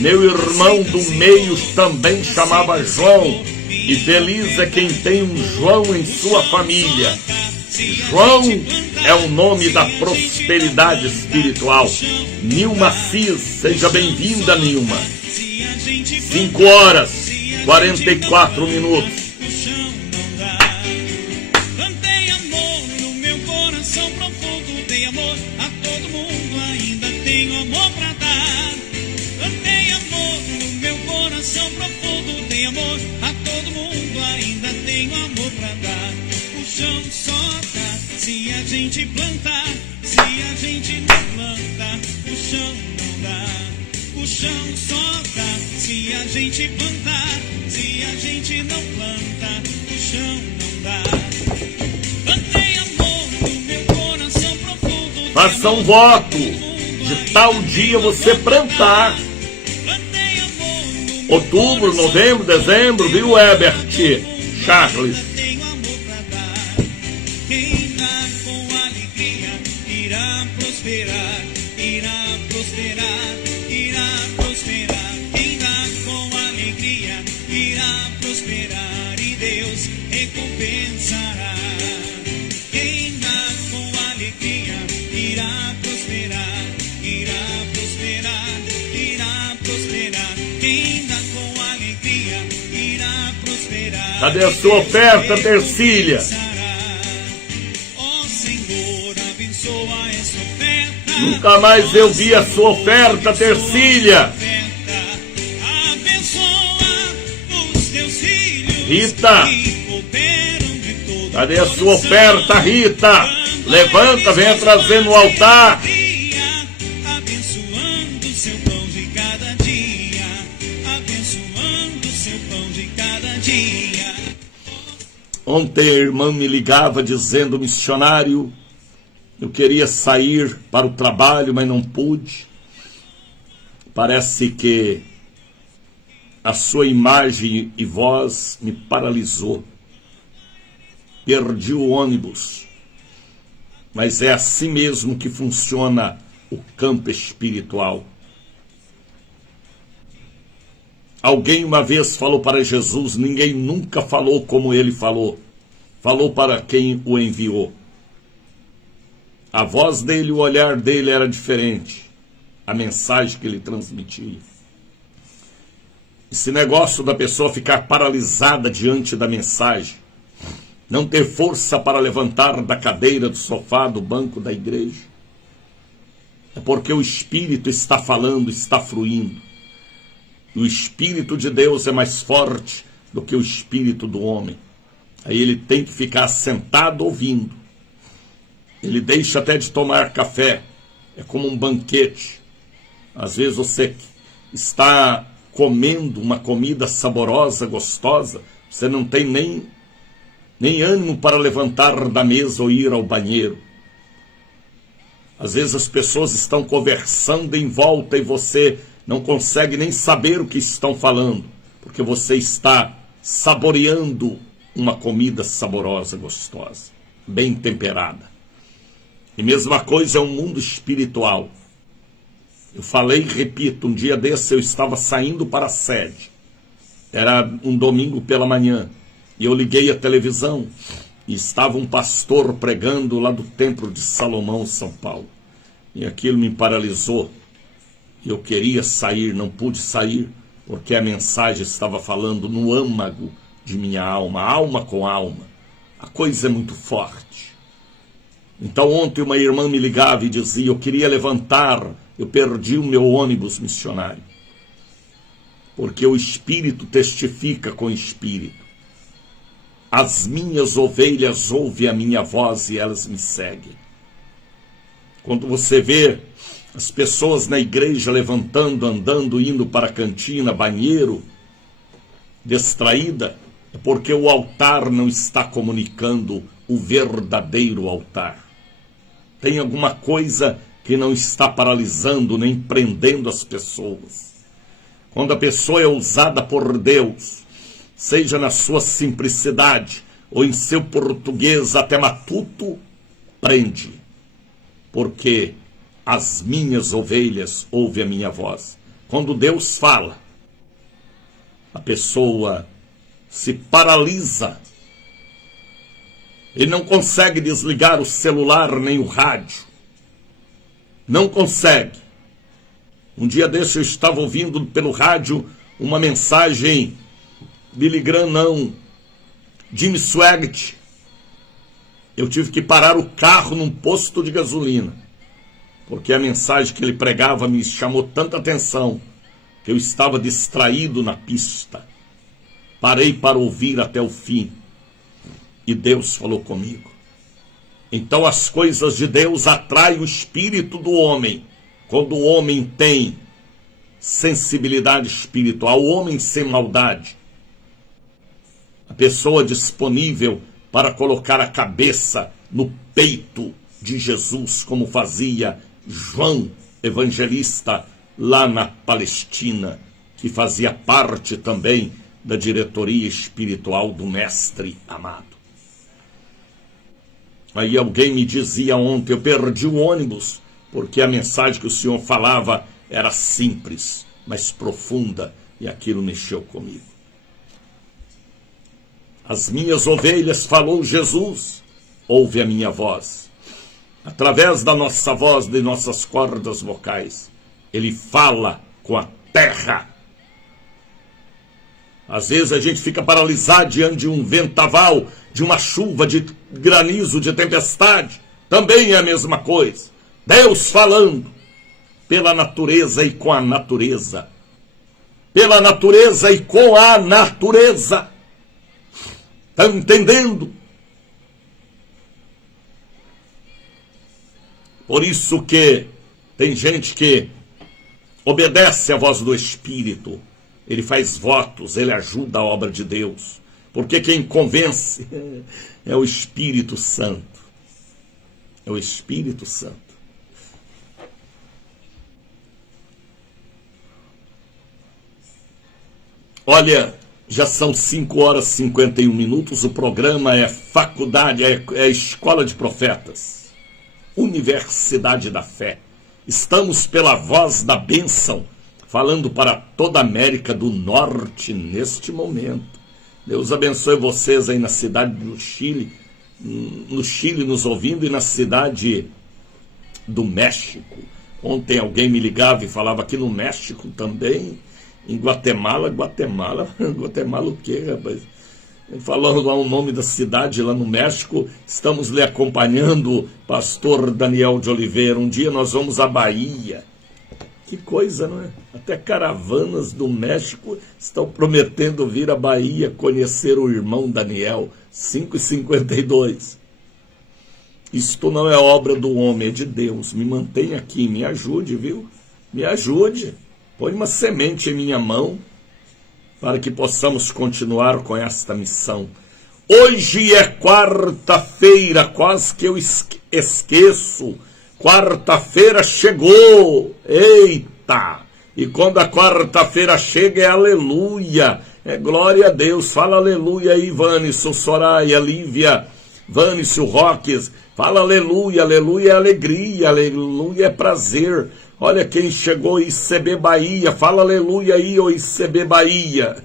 meu irmão do meio também chamava João. E feliz é quem tem um João em sua família. João é o nome da prosperidade espiritual. Nilma Cis, seja bem-vinda, Nilma. 5 horas, 44 minutos. Plantei amor no meu coração profundo, dei amor a todo mundo, ainda tenho amor pra dar. Plantei amor no meu coração chão só dá se a gente plantar. Se a gente não planta, o chão não dá. O chão só dá se a gente plantar. Se a gente não planta, o chão não dá. Plantei amor no meu coração profundo. Faça um voto de tal dia você plantar. Plantei amor no meu Outubro, novembro, dezembro, viu, Herbert Charles? tenho amor pra dar. Quem dá com alegria irá prosperar, irá prosperar, irá prosperar. Quem dá com alegria irá prosperar e Deus recompensará. Quem dá com alegria irá prosperar, irá prosperar, irá prosperar. Quem dá com alegria irá prosperar. Cadê a sua oferta, Tercília? Ó Senhor, abençoa essa oferta. Nunca mais eu vi a sua oferta, Tercília. Abençoa os teus filhos. Rita, que cooperam de todo cadê a sua coração. oferta, Rita? Levanta, venha trazer no altar. Abençoando seu pão de cada dia. Abençoando seu pão de cada dia. Ontem a irmã me ligava dizendo, missionário, eu queria sair para o trabalho, mas não pude. Parece que a sua imagem e voz me paralisou. Perdi o ônibus. Mas é assim mesmo que funciona o campo espiritual. Alguém uma vez falou para Jesus, ninguém nunca falou como ele falou. Falou para quem o enviou. A voz dele, o olhar dele era diferente. A mensagem que ele transmitia. Esse negócio da pessoa ficar paralisada diante da mensagem, não ter força para levantar da cadeira, do sofá, do banco da igreja, é porque o Espírito está falando, está fluindo. E o Espírito de Deus é mais forte do que o Espírito do homem. Aí ele tem que ficar sentado ouvindo. Ele deixa até de tomar café. É como um banquete. Às vezes você está comendo uma comida saborosa, gostosa, você não tem nem ânimo para levantar da mesa ou ir ao banheiro. Às vezes as pessoas estão conversando em volta e você não consegue nem saber o que estão falando, porque você está saboreando uma comida saborosa, gostosa, bem temperada. E mesma coisa é o mundo espiritual. Eu falei e repito, um dia desse eu estava saindo para a sede. Era um domingo pela manhã. E eu liguei a televisão e estava um pastor pregando lá do Templo de Salomão, São Paulo. E aquilo me paralisou. Eu queria sair, não pude sair, porque a mensagem estava falando no âmago de minha alma, alma com alma. A coisa é muito forte. Então ontem uma irmã me ligava e dizia, eu queria levantar, eu perdi o meu ônibus missionário. Porque o Espírito testifica com o Espírito. As minhas ovelhas ouvem a minha voz e elas me seguem. Quando você vê as pessoas na igreja levantando, andando, indo para a cantina, banheiro, distraída, é porque o altar não está comunicando o verdadeiro altar. Tem alguma coisa que não está paralisando nem prendendo as pessoas. Quando a pessoa é usada por Deus, seja na sua simplicidade ou em seu português até matuto, prende. Porque as minhas ovelhas ouvem a minha voz. Quando Deus fala, a pessoa se paralisa. Ele não consegue desligar o celular nem o rádio. Não consegue. Um dia desse eu estava ouvindo pelo rádio uma mensagem, Billy Graham não, Jim Swaggart. Eu tive que parar o carro num posto de gasolina, porque a mensagem que ele pregava me chamou tanta atenção, que eu estava distraído na pista. Parei para ouvir até o fim. e Deus falou comigo. Então as coisas de Deus atraem o espírito do homem. Quando o homem tem sensibilidade espiritual, o homem sem maldade, a pessoa disponível para colocar a cabeça no peito de Jesus, como fazia João Evangelista lá na Palestina, que fazia parte também da diretoria espiritual do Mestre amado. Aí alguém me dizia ontem, eu perdi o ônibus, porque a mensagem que o Senhor falava era simples, mas profunda, e aquilo mexeu comigo. As minhas ovelhas, falou Jesus, ouve a minha voz. Através da nossa voz, de nossas cordas vocais, Ele fala com a terra. Às vezes a gente fica paralisado diante de um vendaval, de uma chuva, de granizo, de tempestade. Também é a mesma coisa. Deus falando pela natureza e com a natureza. Pela natureza e com a natureza. Está entendendo? Por isso que tem gente que obedece à voz do Espírito. Ele faz votos, ele ajuda a obra de Deus. Porque quem convence é o Espírito Santo. É o Espírito Santo. Olha, já são 5 horas e 51 minutos. O programa é Faculdade, é Escola de Profetas. Universidade da Fé. Estamos pela Voz da Bênção, falando para toda a América do Norte neste momento. Deus abençoe vocês aí na cidade do Chile, no Chile nos ouvindo, e na cidade do México. Ontem alguém me ligava e falava aqui no México também, em Guatemala o quê, rapaz? Falando lá o nome da cidade lá no México, estamos lhe acompanhando, pastor Daniel de Oliveira. Um dia nós vamos à Bahia. Que coisa, não é? Até caravanas do México estão prometendo vir à Bahia conhecer o irmão Daniel. 5h52. Isto não é obra do homem, é de Deus. Me mantenha aqui, me ajude, viu? Me ajude. Põe uma semente em minha mão para que possamos continuar com esta missão. Hoje é quarta-feira, quase que eu esqueço. Quarta-feira chegou, eita! E quando a quarta-feira chega é aleluia, é glória a Deus. Fala aleluia aí, Vânicio, Soraya, Lívia, Vânicio, Roques. Fala aleluia, aleluia é alegria, aleluia é prazer. Olha quem chegou, ICB Bahia, fala aleluia aí, ô ICB Bahia.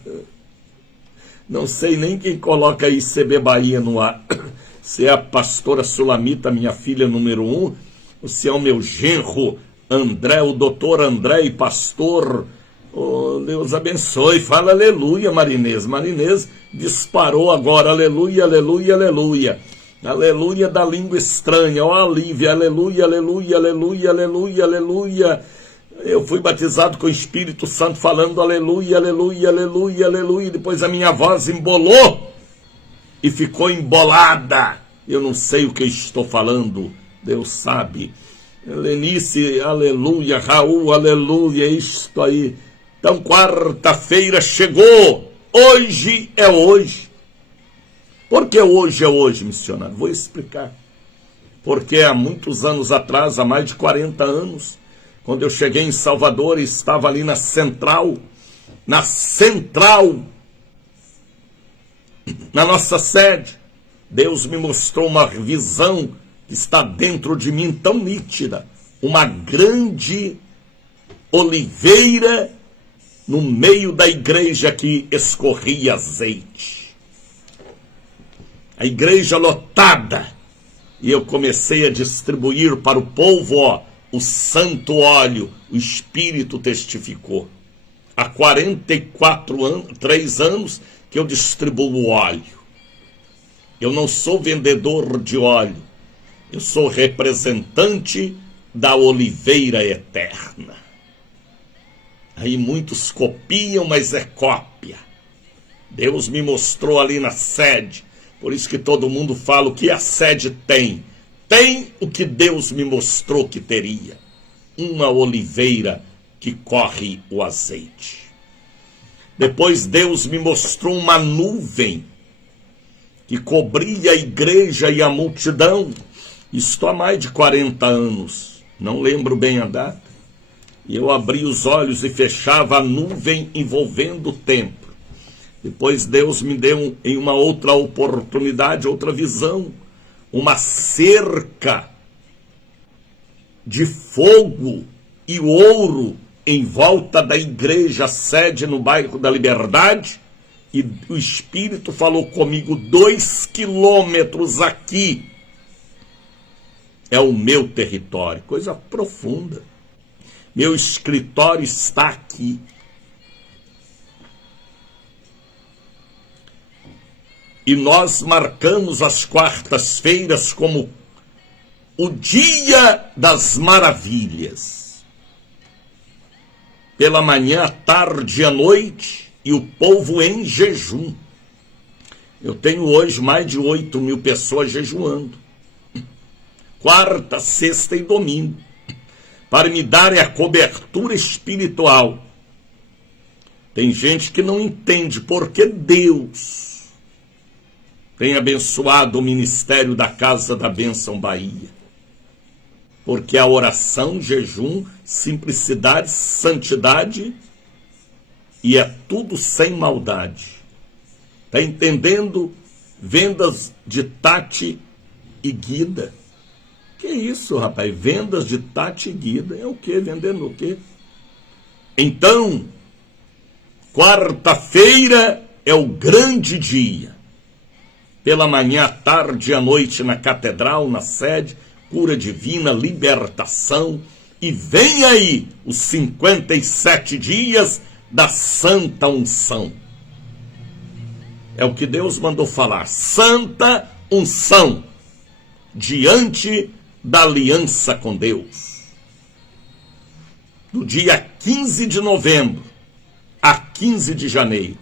Não sei nem quem coloca ICB Bahia no ar. Se é a pastora Sulamita, minha filha número 1, ou se é o meu genro André, o doutor André e pastor. Oh, Deus abençoe, fala aleluia, Marinês. Marinês disparou agora, aleluia, aleluia, aleluia. Aleluia da língua estranha, ó Lívia, aleluia, aleluia, aleluia, aleluia, aleluia. Eu fui batizado com o Espírito Santo falando aleluia, aleluia, aleluia, aleluia. Depois a minha voz embolou e ficou embolada. Eu não sei o que estou falando, Deus sabe. Lenice, aleluia, Raul, aleluia, isto aí. Então quarta-feira chegou, hoje é hoje. Por que hoje é hoje, missionário? Vou explicar. Porque há muitos anos atrás, há mais de 40 anos, quando eu cheguei em Salvador e estava ali na central, na nossa sede, Deus me mostrou uma visão que está dentro de mim tão nítida, uma grande oliveira no meio da igreja que escorria azeite. A igreja lotada, e eu comecei a distribuir para o povo, o santo óleo. O Espírito testificou. Há 3 anos que eu distribuo óleo. Eu não sou vendedor de óleo, eu sou representante da oliveira eterna. Aí muitos copiam, mas é cópia. Deus me mostrou ali na sede, Por isso que todo mundo fala o que a sede tem. Tem o que Deus me mostrou que teria. Uma oliveira que corre o azeite. Depois Deus me mostrou uma nuvem que cobria a igreja e a multidão. Isto há mais de 40 anos. Não lembro bem a data. E eu abri os olhos e fechava a nuvem envolvendo o templo. Depois Deus me deu, em uma outra oportunidade, outra visão, uma cerca de fogo e ouro em volta da igreja sede no bairro da Liberdade, e o Espírito falou comigo: 2 quilômetros aqui é o meu território. Coisa profunda. Meu escritório está aqui. E nós marcamos as quartas-feiras como o Dia das Maravilhas. Pela manhã, à tarde e à noite, e o povo em jejum. Eu tenho hoje mais de 8.000 pessoas jejuando. Quarta, sexta e domingo. Para me darem a cobertura espiritual. Tem gente que não entende porque Deus tem abençoado o ministério da Casa da Bênção Bahia. Porque a oração, jejum, simplicidade, santidade, e é tudo sem maldade. Está entendendo? Vendas de Tati e Guida. Que isso, rapaz? Vendas de Tati e Guida. É o quê? Vendendo o quê? Então, quarta-feira é o grande dia. Pela manhã, à tarde e à noite na catedral, na sede, cura divina, libertação. E vem aí os 57 dias da santa unção. É o que Deus mandou falar. Santa unção. Diante da aliança com Deus. Do dia 15 de novembro a 15 de janeiro.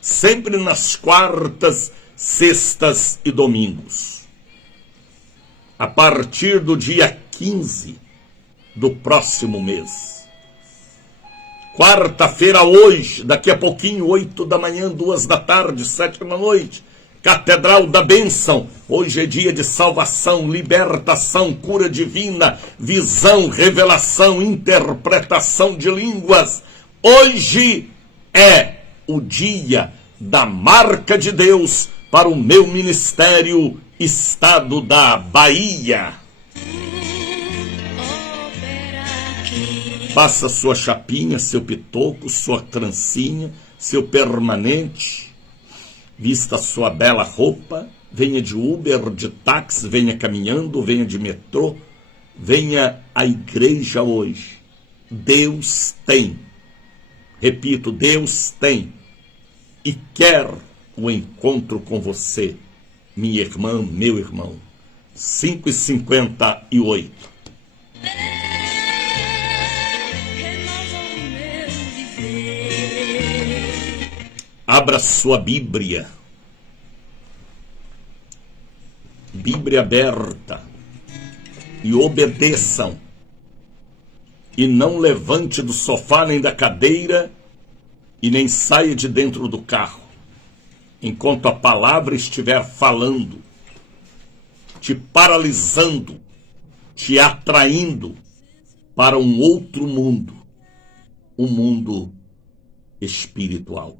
Sempre nas quartas, sextas e domingos. A partir do dia 15 do próximo mês. Quarta-feira hoje, daqui a pouquinho, 8 da manhã, 2 da tarde, 7 da noite. Catedral da Bênção. Hoje é dia de salvação, libertação, cura divina, visão, revelação, interpretação de línguas. Hoje é o dia da marca de Deus para o meu ministério, Estado da Bahia. Faça sua chapinha, seu pitoco, sua trancinha, seu permanente. Vista sua bela roupa. Venha de Uber, de táxi, venha caminhando, venha de metrô. Venha à igreja hoje. Deus tem. Repito, Deus tem. E quer o encontro com você, minha irmã, meu irmão. 5h58. Abra sua Bíblia. Bíblia aberta. E obedeçam. E não levante do sofá nem da cadeira e nem saia de dentro do carro, enquanto a palavra estiver falando, te paralisando, te atraindo para um outro mundo, um mundo espiritual.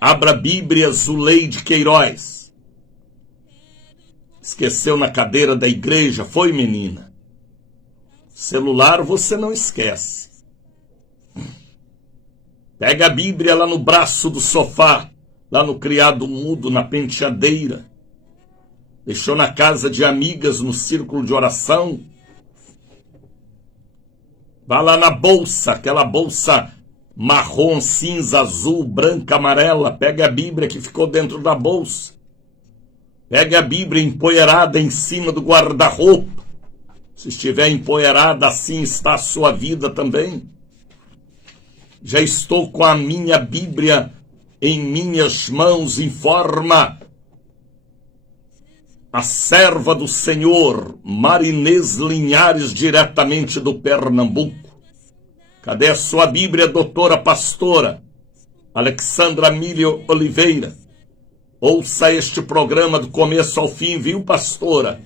Abra a Bíblia, Zuleide Queiroz. Esqueceu na cadeira da igreja, foi, menina? Celular você não esquece. Pega a Bíblia lá no braço do sofá, lá no criado mudo, na penteadeira. Deixou na casa de amigas, no círculo de oração. Vá lá na bolsa, aquela bolsa marrom, cinza, azul, branca, amarela. Pega a Bíblia que ficou dentro da bolsa. Pega a Bíblia empoeirada em cima do guarda-roupa. Se estiver empoeirada, assim está a sua vida também. Já estou com a minha Bíblia em minhas mãos informa a serva do Senhor, Marinês Linhares, diretamente do Pernambuco. Cadê a sua Bíblia, doutora pastora Alexandra Milho Oliveira? Ouça este programa do começo ao fim, viu, pastora?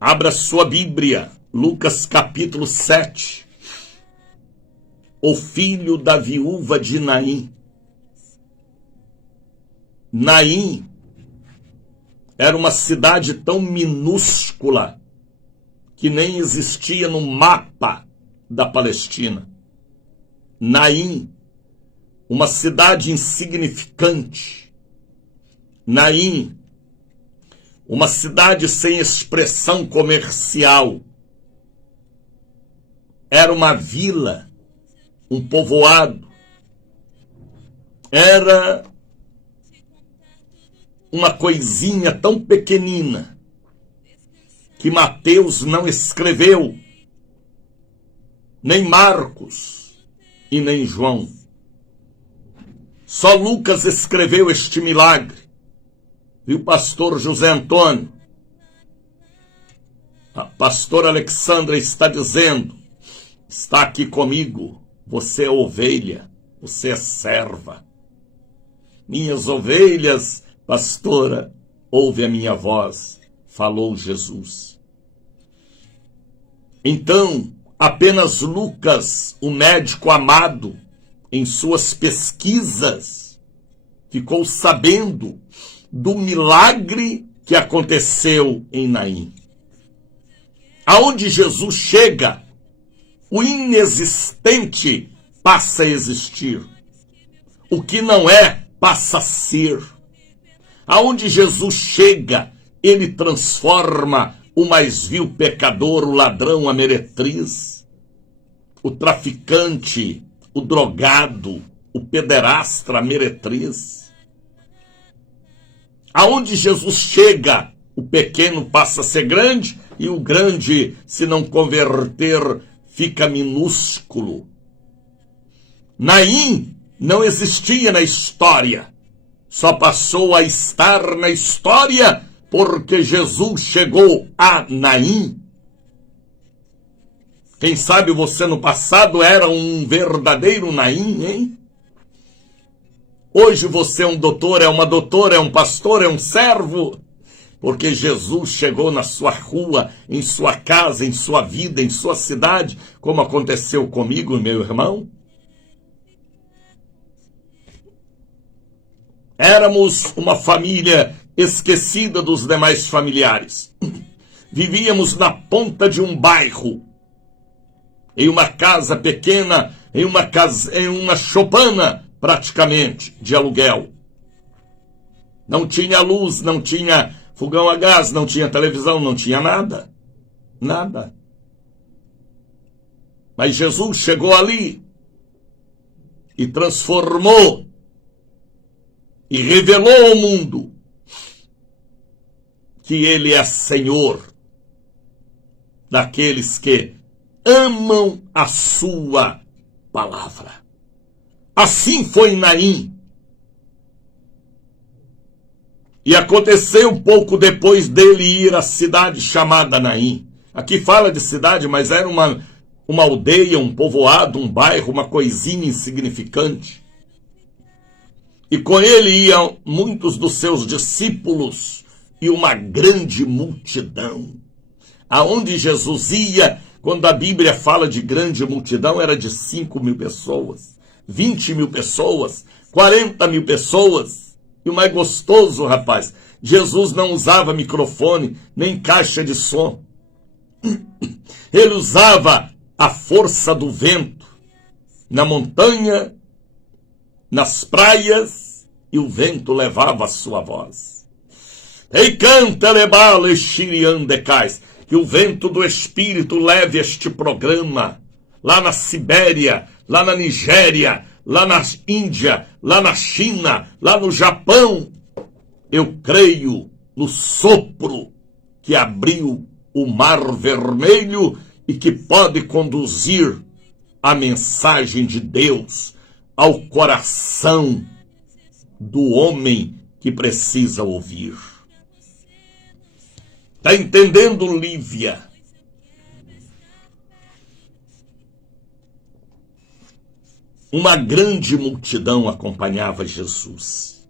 Abra sua Bíblia, Lucas capítulo 7. O filho da viúva de Naim. Naim era uma cidade tão minúscula que nem existia no mapa da Palestina. Naim, uma cidade insignificante. Naim, uma cidade sem expressão comercial. Era uma vila, um povoado. Era uma coisinha tão pequenina que Mateus não escreveu, nem Marcos e nem João. Só Lucas escreveu este milagre. E o pastor José Antônio, a pastora Alexandra está dizendo, está aqui comigo, você é ovelha, você é serva. Minhas ovelhas, pastora, ouve a minha voz, falou Jesus. Então, apenas Lucas, o médico amado, em suas pesquisas, ficou sabendo do milagre que aconteceu em Naim. Aonde Jesus chega, o inexistente passa a existir. O que não é, passa a ser. Aonde Jesus chega, ele transforma o mais vil pecador, o ladrão, a meretriz, o traficante, o drogado, o pederastra, a meretriz. Aonde Jesus chega, o pequeno passa a ser grande e o grande, se não converter, fica minúsculo. Naim não existia na história. Só passou a estar na história porque Jesus chegou a Naim. Quem sabe você no passado era um verdadeiro Naim, hein? Hoje você é um doutor, é uma doutora, é um pastor, é um servo, porque Jesus chegou na sua rua, em sua casa, em sua vida, em sua cidade, como aconteceu comigo, meu irmão. Éramos uma família esquecida dos demais familiares. Vivíamos na ponta de um bairro, em uma casa pequena, em uma choupana, praticamente, de aluguel. Não tinha luz, não tinha fogão a gás, não tinha televisão, não tinha nada. Nada. Mas Jesus chegou ali e transformou e revelou ao mundo que ele é Senhor daqueles que amam a sua palavra. Assim foi em Naim. E aconteceu pouco depois dele ir à cidade chamada Naim. Aqui fala de cidade, mas era uma aldeia, um povoado, um bairro, uma coisinha insignificante. E com ele iam muitos dos seus discípulos e uma grande multidão. Aonde Jesus ia, quando a Bíblia fala de grande multidão, era de 5.000 pessoas, 20.000 pessoas, 40.000 pessoas. E o mais gostoso, rapaz, Jesus não usava microfone, nem caixa de som. Ele usava a força do vento na montanha, nas praias, e o vento levava a sua voz. Ei, canta, lebale, xiriandecais, que o vento do Espírito leve este programa, lá na Sibéria, lá na Nigéria, lá na Índia, lá na China, lá no Japão. Eu creio no sopro que abriu o Mar Vermelho e que pode conduzir a mensagem de Deus ao coração do homem que precisa ouvir. Está entendendo, Lívia? Uma grande multidão acompanhava Jesus.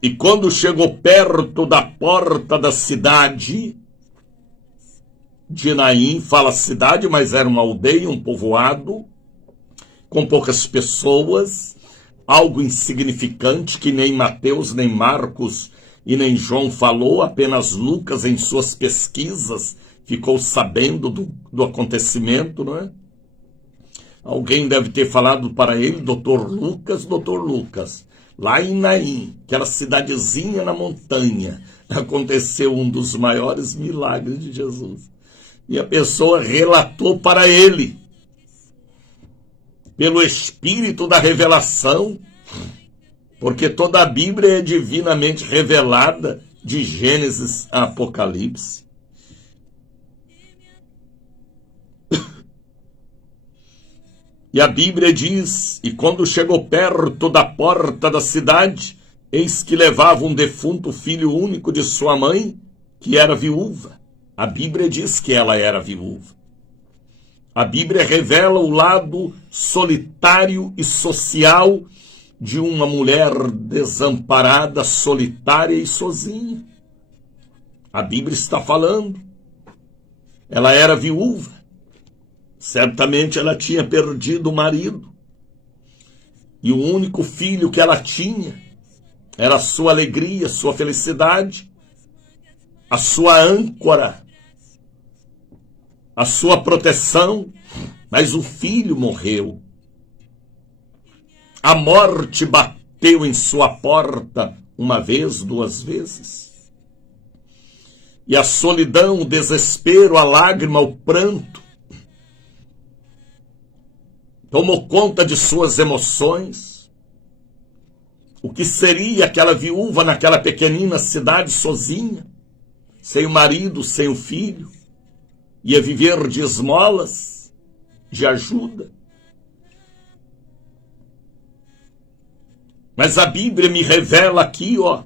E quando chegou perto da porta da cidade de Naim, fala cidade, mas era uma aldeia, um povoado, com poucas pessoas, algo insignificante que nem Mateus, nem Marcos e nem João falou, apenas Lucas em suas pesquisas ficou sabendo do acontecimento, não é? Alguém deve ter falado para ele, doutor Lucas, lá em Naim, aquela cidadezinha na montanha, aconteceu um dos maiores milagres de Jesus. E a pessoa relatou para ele, pelo Espírito da revelação, porque toda a Bíblia é divinamente revelada, de Gênesis a Apocalipse. E a Bíblia diz, e quando chegou perto da porta da cidade, eis que levava um defunto filho único de sua mãe, que era viúva. A Bíblia diz que ela era viúva. A Bíblia revela o lado solitário e social de uma mulher desamparada, solitária e sozinha. A Bíblia está falando. Ela era viúva. Certamente ela tinha perdido o marido. E o único filho que ela tinha era a sua alegria, sua felicidade, a sua âncora, a sua proteção. Mas o filho morreu. A morte bateu em sua porta uma vez, duas vezes. E a solidão, o desespero, a lágrima, o pranto tomou conta de suas emoções. O que seria aquela viúva naquela pequenina cidade sozinha, sem o marido, sem o filho? Ia viver de esmolas, de ajuda? Mas a Bíblia me revela aqui, ó,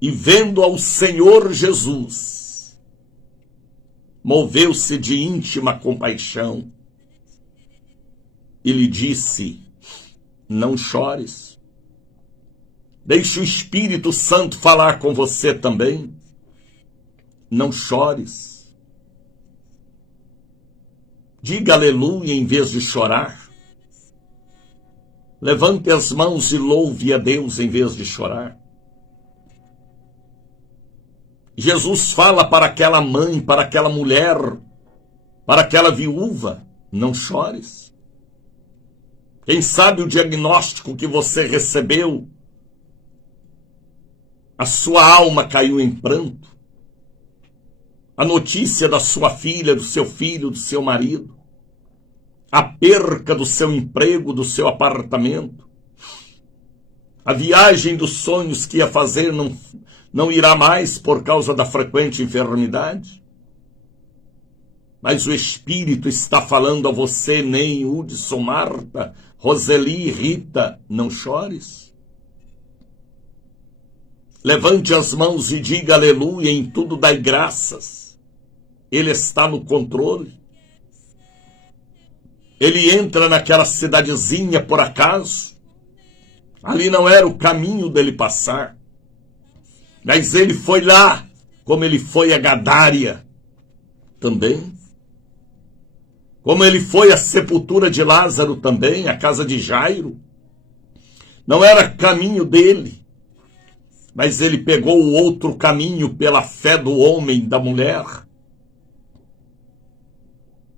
e vendo ao Senhor Jesus, moveu-se de íntima compaixão e lhe disse: não chores. Deixe o Espírito Santo falar com você também. Não chores. Diga aleluia em vez de chorar. Levante as mãos e louve a Deus em vez de chorar. Jesus fala para aquela mãe, para aquela mulher, para aquela viúva: não chores. Quem sabe o diagnóstico que você recebeu, a sua alma caiu em pranto. A notícia da sua filha, do seu filho, do seu marido, a perca do seu emprego, do seu apartamento, a viagem dos sonhos que ia fazer não irá mais por causa da frequente enfermidade. Mas o Espírito está falando a você, nem Hudson, Marta, Roseli, Rita: não chores. Levante as mãos e diga aleluia, em tudo dai graças. Ele está no controle. Ele entra naquela cidadezinha por acaso. Ali não era o caminho dele passar. Mas ele foi lá, como ele foi a Gadária também. Como ele foi à sepultura de Lázaro também, a casa de Jairo. Não era caminho dele, mas ele pegou o outro caminho pela fé do homem, da mulher.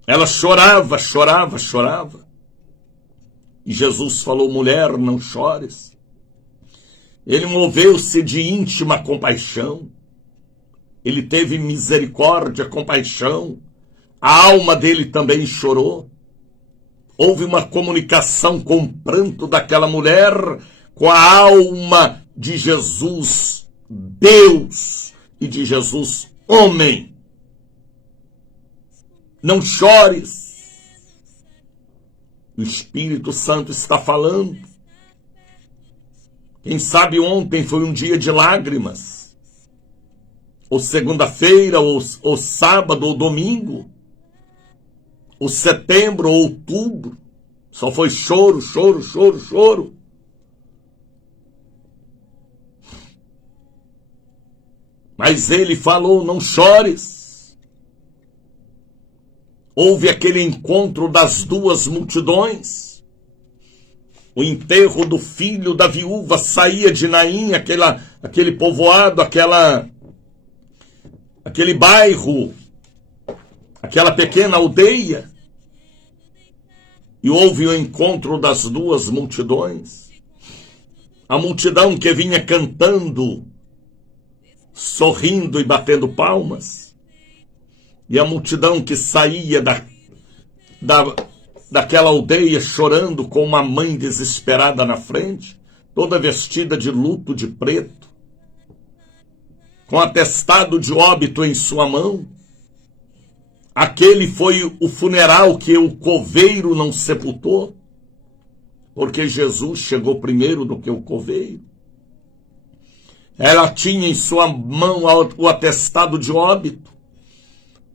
Ela chorava, chorava, chorava. E Jesus falou: mulher, não chores. Ele moveu-se de íntima compaixão. Ele teve misericórdia, compaixão. A alma dele também chorou. Houve uma comunicação com o pranto daquela mulher com a alma de Jesus, Deus, e de Jesus, homem. não chores. O Espírito Santo está falando. Quem sabe ontem foi um dia de lágrimas, ou segunda-feira, ou sábado, ou domingo, ou setembro, ou outubro, só foi choro, choro, choro, choro. Mas ele falou, não chores. Houve aquele encontro das duas multidões. O enterro do filho da viúva saía de Naim, aquele povoado, aquele bairro, aquela pequena aldeia. E houve o encontro das duas multidões. A multidão que vinha cantando, sorrindo e batendo palmas. E a multidão que saía daquela aldeia chorando com uma mãe desesperada na frente, toda vestida de luto de preto, com atestado de óbito em sua mão. Aquele foi o funeral que o coveiro não sepultou, porque Jesus chegou primeiro do que o coveiro. Ela tinha em sua mão o atestado de óbito.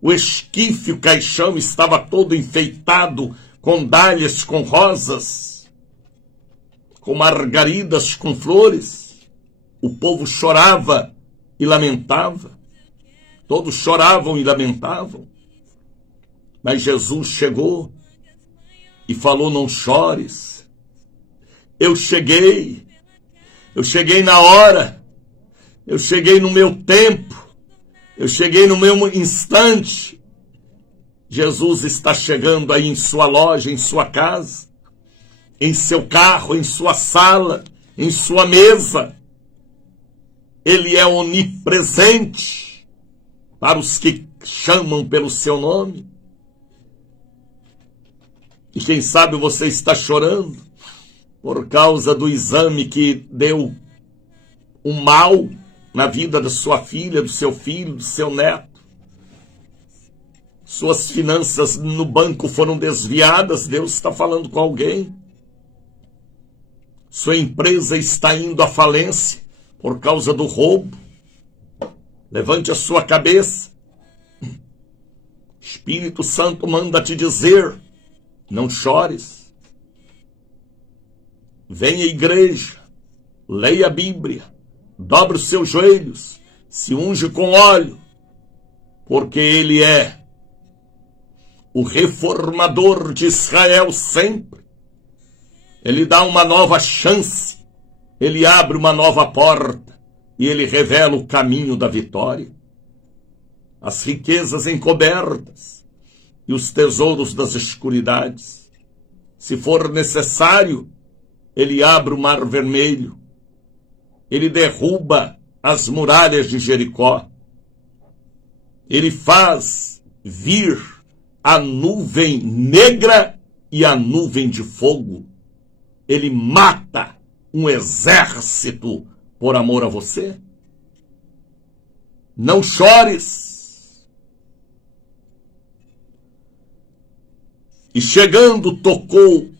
O esquife, o caixão estava todo enfeitado com dálias, com rosas, com margaridas, com flores. O povo chorava e lamentava. Todos choravam e lamentavam. Mas Jesus chegou e falou, não chores. Eu cheguei na hora, eu cheguei no meu tempo, eu cheguei no meu instante. Jesus está chegando aí em sua loja, em sua casa, em seu carro, em sua sala, em sua mesa. Ele é onipresente para os que chamam pelo seu nome. E quem sabe você está chorando por causa do exame que deu um mal na vida da sua filha, do seu filho, do seu neto. Suas finanças no banco foram desviadas, Deus está falando com alguém. Sua empresa está indo à falência por causa do roubo. Levante a sua cabeça. Espírito Santo manda te dizer, não chores. Venha à igreja, leia a Bíblia, dobre os seus joelhos, se unge com óleo, porque ele é o reformador de Israel sempre. Ele dá uma nova chance, ele abre uma nova porta e ele revela o caminho da vitória. As riquezas encobertas e os tesouros das escuridades. Se for necessário, ele abre o mar vermelho. Ele derruba as muralhas de Jericó. Ele faz vir a nuvem negra e a nuvem de fogo. Ele mata um exército por amor a você. Não chores. E chegando, tocou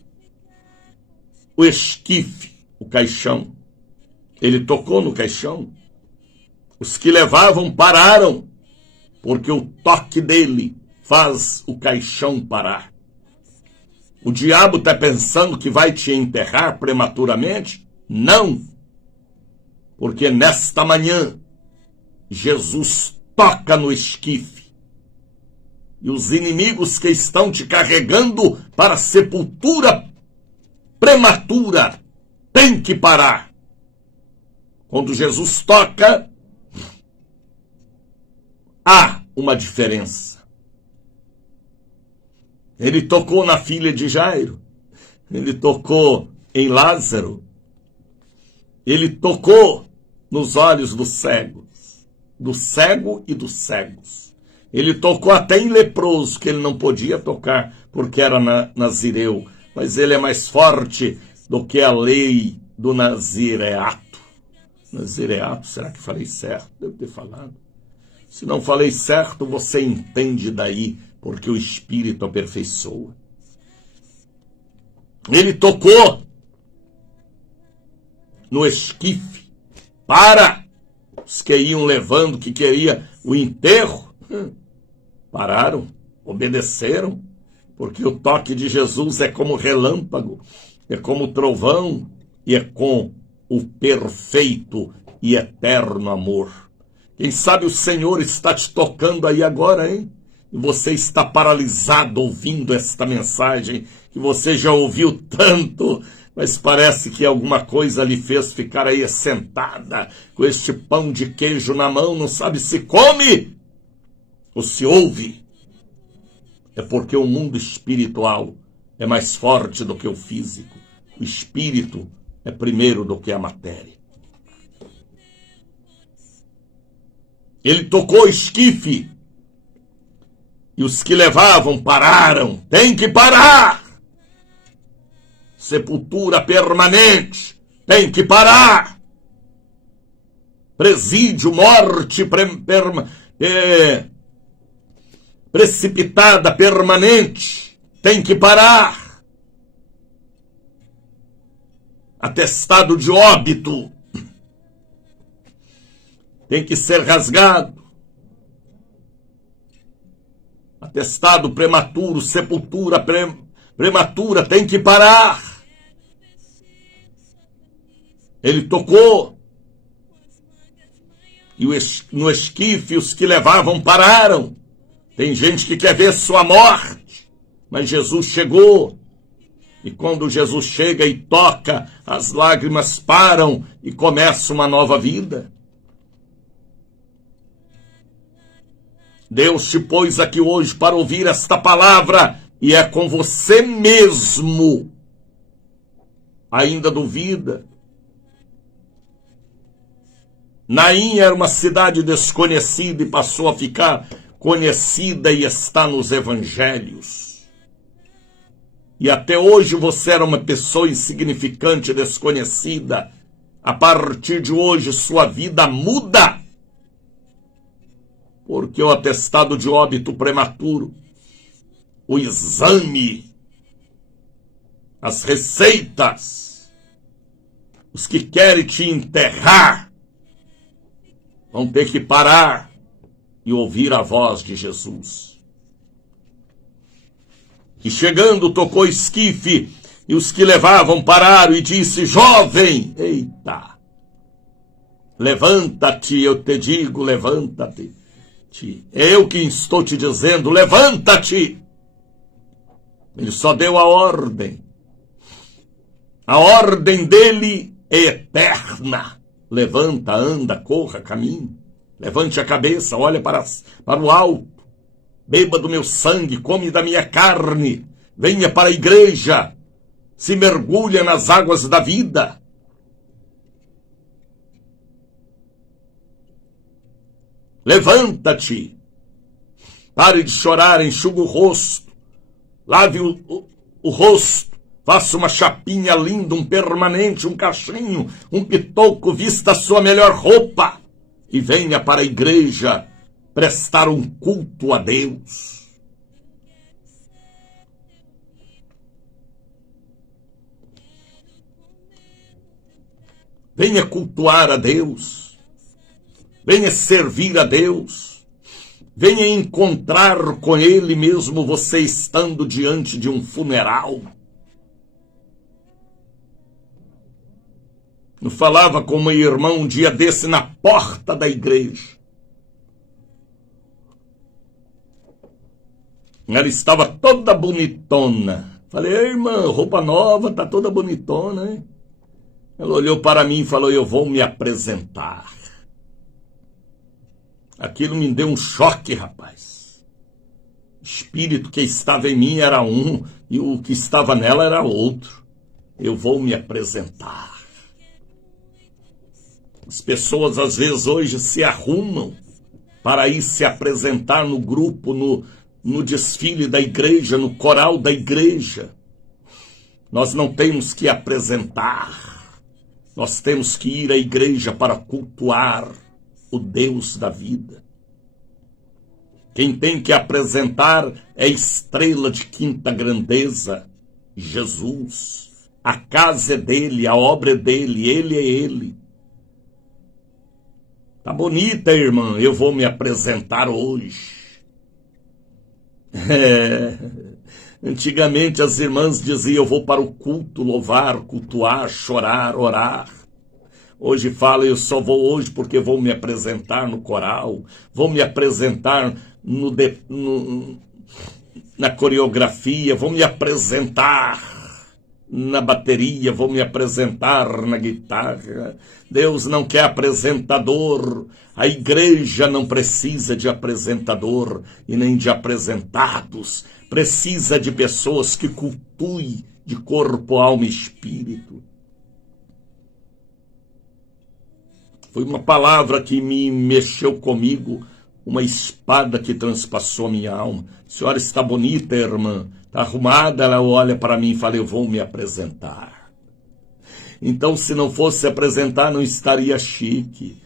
o esquife, o caixão. Ele tocou no caixão. Os que levavam pararam, porque o toque dele faz o caixão parar. O diabo está pensando que vai te enterrar prematuramente? Não! Porque nesta manhã, Jesus toca no esquife. E os inimigos que estão te carregando para a sepultura prematura têm que parar. Quando Jesus toca, há uma diferença. Ele tocou na filha de Jairo. Ele tocou em Lázaro. Ele tocou nos olhos dos cegos. Do cego e dos cegos. Ele tocou até em leproso, que ele não podia tocar, porque era nazireu. Mas ele é mais forte do que a lei do nazireato. Nazireato, será que falei certo? Devo ter falado. Se não falei certo, você entende daí porque o Espírito aperfeiçoa. Ele tocou no esquife para os que iam levando, que queria o enterro. Pararam, obedeceram, porque o toque de Jesus é como relâmpago, é como trovão e é com o perfeito e eterno amor. Quem sabe o Senhor está te tocando aí agora, hein? E você está paralisado ouvindo esta mensagem, que você já ouviu tanto, mas parece que alguma coisa lhe fez ficar aí sentada, com este pão de queijo na mão, não sabe se come ou se ouve. É porque o mundo espiritual é mais forte do que o físico. O espírito é primeiro do que a matéria. Ele tocou o esquife, e os que levavam pararam. Tem que parar! Sepultura permanente, tem que parar! Presídio, morte precipitada, permanente, tem que parar! Atestado de óbito tem que ser rasgado. Atestado prematuro, sepultura prematura, tem que parar. Ele tocou, e no esquife os que levavam pararam. Tem gente que quer ver sua morte, mas Jesus chegou. E quando Jesus chega e toca, as lágrimas param e começa uma nova vida. Deus te pôs aqui hoje para ouvir esta palavra, e é com você mesmo. Ainda duvida? Naim era uma cidade desconhecida e passou a ficar conhecida e está nos evangelhos. E até hoje você era uma pessoa insignificante, desconhecida. A partir de hoje sua vida muda. Porque o atestado de óbito prematuro, o exame, as receitas, os que querem te enterrar, vão ter que parar e ouvir a voz de Jesus. E chegando, tocou esquife, e os que levavam pararam e disse: jovem, eita, levanta-te, eu te digo, levanta-te. É eu que estou te dizendo, levanta-te. Ele só deu a ordem. A ordem dele é eterna. Levanta, anda, corra, caminhe. Levante a cabeça, olha para o alto. Beba do meu sangue, come da minha carne. Venha para a igreja. Se mergulha nas águas da vida. Levanta-te, pare de chorar, enxuga o rosto, lave o rosto, faça uma chapinha linda, um permanente, um cachinho, um pitoco, vista a sua melhor roupa e venha para a igreja prestar um culto a Deus. Venha cultuar a Deus. Venha servir a Deus. Venha encontrar com Ele mesmo você estando diante de um funeral. Eu falava com uma irmã um dia desse na porta da igreja. Ela estava toda bonitona. Falei: irmã, roupa nova, tá toda bonitona, hein? Ela olhou para mim e falou: eu vou me apresentar. Aquilo me deu um choque, rapaz. O espírito que estava em mim era um e o que estava nela era outro. Eu vou me apresentar. As pessoas às vezes hoje se arrumam para ir se apresentar no grupo, no desfile da igreja, no coral da igreja. Nós não temos que apresentar. Nós temos que ir à igreja para cultuar o Deus da vida. Quem tem que apresentar é a estrela de quinta grandeza, Jesus. A casa é dele, a obra é dele, ele é ele. Tá bonita, irmã, eu vou me apresentar hoje. Antigamente as irmãs diziam, eu vou para o culto louvar, cultuar, chorar, orar. Hoje fala, eu só vou hoje porque vou me apresentar no coral, vou me apresentar na coreografia, vou me apresentar na bateria, vou me apresentar na guitarra. Deus não quer apresentador, a igreja não precisa de apresentador e nem de apresentados, precisa de pessoas que cultuem de corpo, alma e espírito. Foi uma palavra que me mexeu comigo, uma espada que transpassou minha alma. A senhora está bonita, irmã, está arrumada. Ela olha para mim e fala, eu vou me apresentar. Então, se não fosse apresentar, não estaria chique.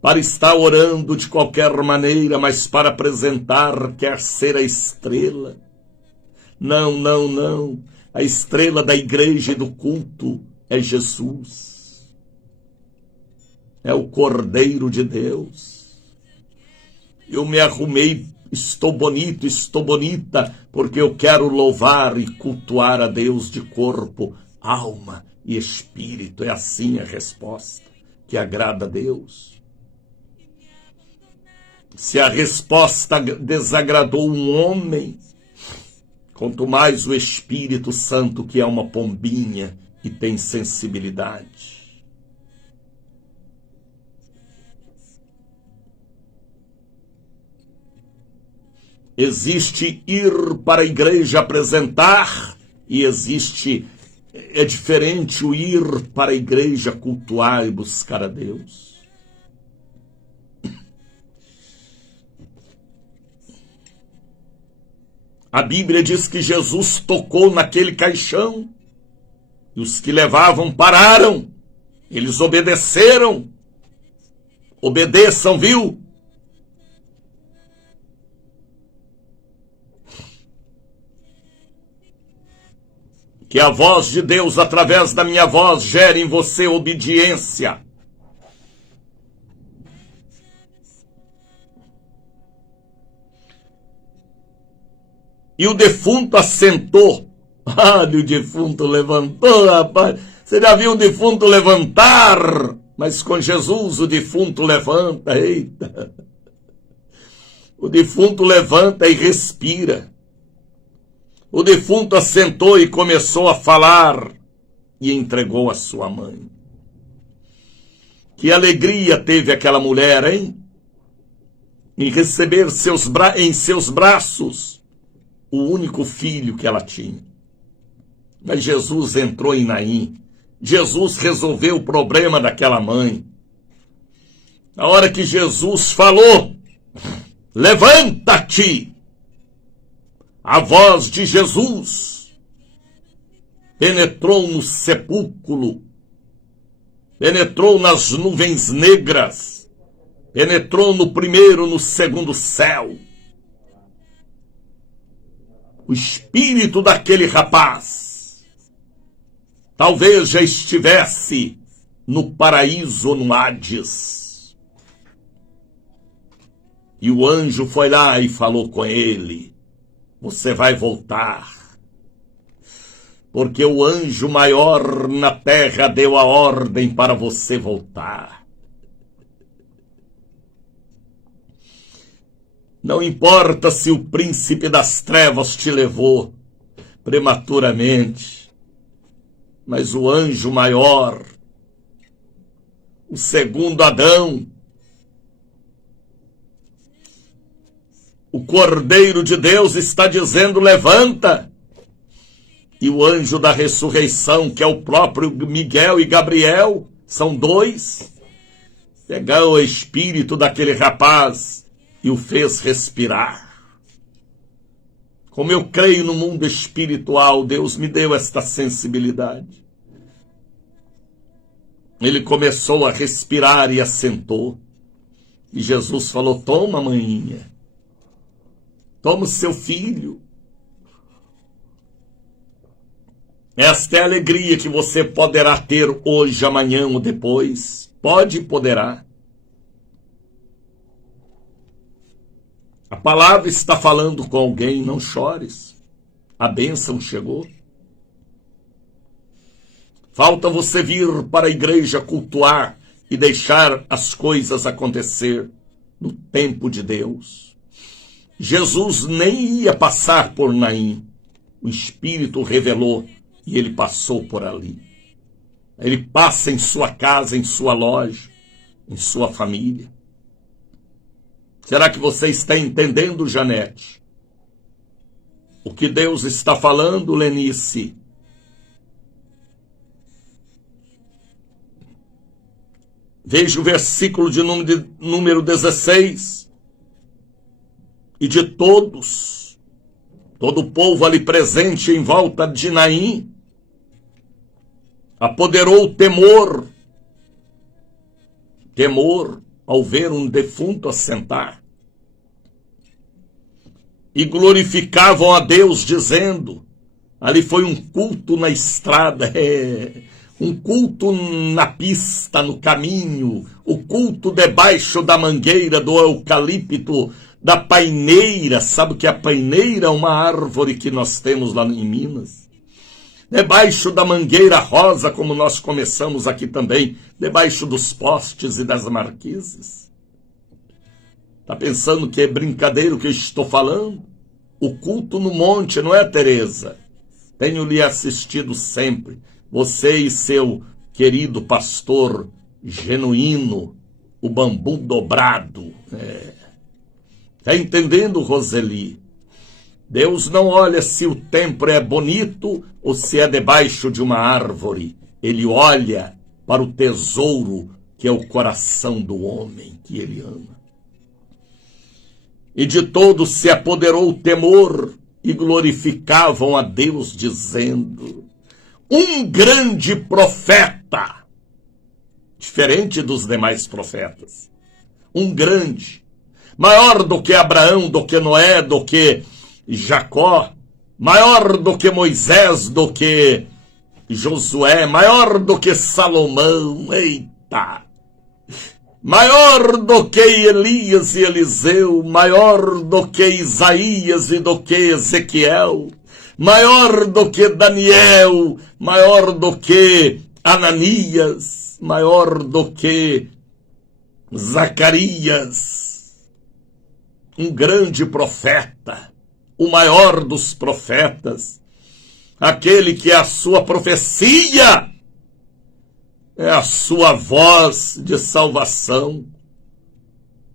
Para estar orando de qualquer maneira, mas para apresentar, quer ser a estrela. Não, não, não. A estrela da igreja e do culto é Jesus. É o Cordeiro de Deus. Eu me arrumei, estou bonito, estou bonita, porque eu quero louvar e cultuar a Deus de corpo, alma e espírito. É assim a resposta que agrada a Deus. Se a resposta desagradou um homem, quanto mais o Espírito Santo, que é uma pombinha e tem sensibilidade. Existe ir para a igreja apresentar e é diferente o ir para a igreja cultuar e buscar a Deus. A Bíblia diz que Jesus tocou naquele caixão e os que levavam pararam, eles obedeceram. Obedeçam, viu? Que a voz de Deus, através da minha voz, gere em você obediência. E o defunto assentou. Ah, o defunto levantou, rapaz. Você já viu o defunto levantar? Mas com Jesus o defunto levanta. Eita. O defunto levanta e respira. O defunto assentou e começou a falar e entregou a sua mãe. Que alegria teve aquela mulher, hein? Em receber em seus braços o único filho que ela tinha. Mas Jesus entrou em Naim. Jesus resolveu o problema daquela mãe. Na hora que Jesus falou, levanta-te! A voz de Jesus penetrou no sepulcro, penetrou nas nuvens negras, penetrou no primeiro, no segundo céu. O espírito daquele rapaz talvez já estivesse no paraíso ou no Hades. E o anjo foi lá e falou com ele, você vai voltar, porque o anjo maior na terra deu a ordem para você voltar. Não importa se o príncipe das trevas te levou prematuramente, mas o anjo maior, o segundo Adão, o Cordeiro de Deus está dizendo, levanta. E o anjo da ressurreição, que é o próprio Miguel e Gabriel, são dois, pegou o espírito daquele rapaz e o fez respirar. Como eu creio no mundo espiritual, Deus me deu esta sensibilidade. Ele começou a respirar e assentou. E Jesus falou, toma, maninha. Toma o seu filho. Esta é a alegria que você poderá ter hoje, amanhã ou depois. Pode e poderá. A palavra está falando com alguém, não chores. A bênção chegou. Falta você vir para a igreja cultuar e deixar as coisas acontecer no tempo de Deus. Jesus nem ia passar por Naim. O Espírito revelou e ele passou por ali. Ele passa em sua casa, em sua loja, em sua família. Será que você está entendendo, Janete? O que Deus está falando, Lenice? Veja o versículo de número 16. E de todos, todo o povo ali presente em volta de Naim, apoderou o temor ao ver um defunto assentar. E glorificavam a Deus, dizendo, ali foi um culto na estrada, um culto na pista, no caminho, o culto debaixo da mangueira, do eucalipto, da paineira. Sabe o que é a paineira? Uma árvore que nós temos lá em Minas. Debaixo da mangueira rosa, como nós começamos aqui também, debaixo dos postes e das marquises. Está pensando que é brincadeira o que eu estou falando? O culto no monte, não é, Tereza? Tenho lhe assistido sempre. Você e seu querido pastor genuíno, o bambu dobrado. Está entendendo, Roseli? Deus não olha se o templo é bonito ou se é debaixo de uma árvore. Ele olha para o tesouro que é o coração do homem que ele ama. E de todos se apoderou o temor e glorificavam a Deus, dizendo, um grande profeta, diferente dos demais profetas, um grande, maior do que Abraão, do que Noé, do que Jacó, maior do que Moisés, do que Josué, maior do que Salomão, eita! Maior do que Elias e Eliseu, maior do que Isaías e do que Ezequiel, maior do que Daniel, maior do que Ananias, maior do que Zacarias, um grande profeta, o maior dos profetas, aquele que é a sua profecia, é a sua voz de salvação.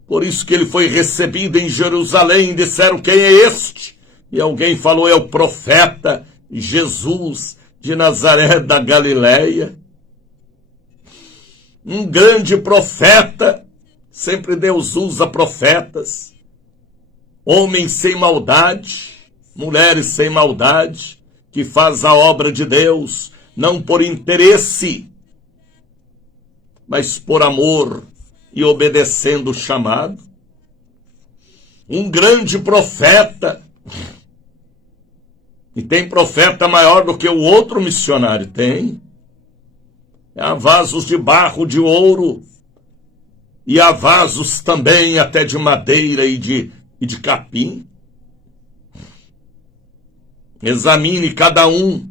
Por isso que ele foi recebido em Jerusalém, disseram, quem é este? E alguém falou, é o profeta Jesus de Nazaré da Galileia. Um grande profeta, sempre Deus usa profetas, homens sem maldade, mulheres sem maldade, que faz a obra de Deus, não por interesse, mas por amor e obedecendo o chamado. Um grande profeta, e tem profeta maior do que o outro missionário, tem. Há vasos de barro, de ouro, e há vasos também até de madeira e de capim. Examine cada um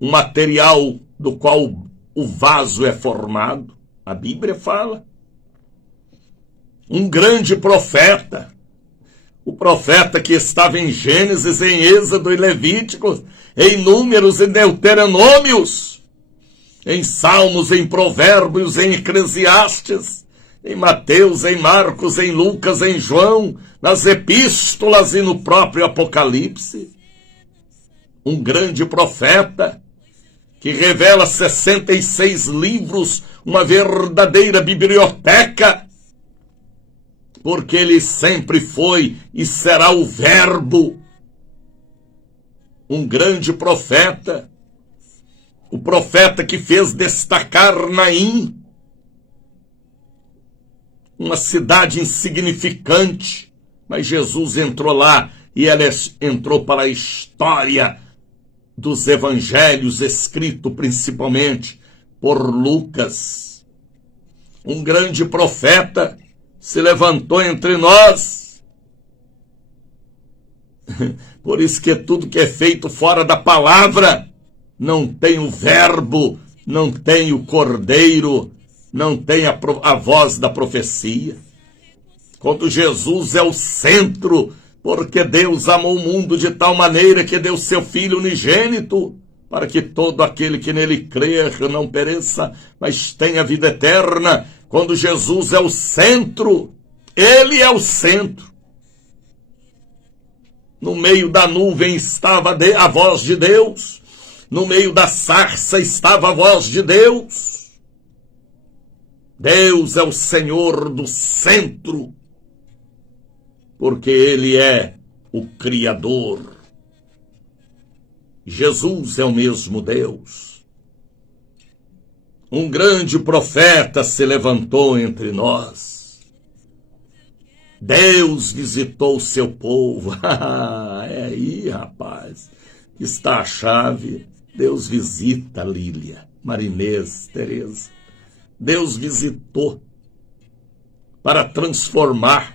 o material do qual o vaso é formado. A Bíblia fala. Um grande profeta, o profeta que estava em Gênesis, em Êxodo e Levíticos, em Números e Deuteronômios, em Salmos, em Provérbios, em Eclesiastes, em Mateus, em Marcos, em Lucas, em João, nas epístolas e no próprio Apocalipse. Um grande profeta que revela 66 livros, uma verdadeira biblioteca, porque ele sempre foi e será o Verbo. Um grande profeta, o profeta que fez destacar Naim, uma cidade insignificante, mas Jesus entrou lá e ela entrou para a história dos evangelhos, escrito principalmente por Lucas. Um grande profeta se levantou entre nós. Por isso que tudo que é feito fora da palavra não tem o verbo, não tem o cordeiro, não tem a voz da profecia. Quando Jesus é o centro, porque Deus amou o mundo de tal maneira que deu seu Filho unigênito, para que todo aquele que nele crer não pereça, mas tenha vida eterna. Quando Jesus é o centro, ele é o centro. No meio da nuvem estava a voz de Deus, no meio da sarça estava a voz de Deus. Deus é o Senhor do centro, porque ele é o Criador. Jesus é o mesmo Deus. Um grande profeta se levantou entre nós. Deus visitou o seu povo. É aí, rapaz, que está a chave. Deus visita Lília, Marinês, Tereza. Deus visitou para transformar.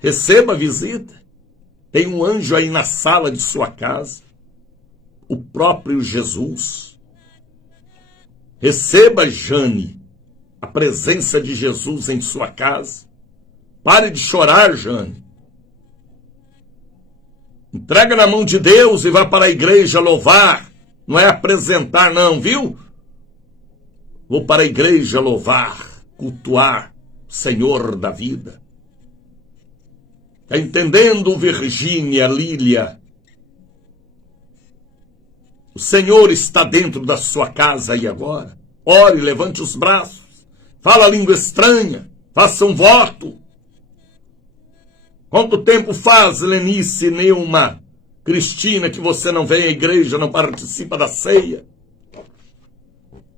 Receba a visita. Tem um anjo aí na sala de sua casa, o próprio Jesus. Receba, Jane, a presença de Jesus em sua casa. Pare de chorar, Jane. Entrega na mão de Deus e vá para a igreja louvar. Não é apresentar não, viu? Vou para a igreja louvar, cultuar o Senhor da vida. Está entendendo, Virgínia, Lília? O Senhor está dentro da sua casa aí agora. Ore, levante os braços. Fala a língua estranha. Faça um voto. Quanto tempo faz, Lenice, Neuma, Cristina, que você não vem à igreja, não participa da ceia?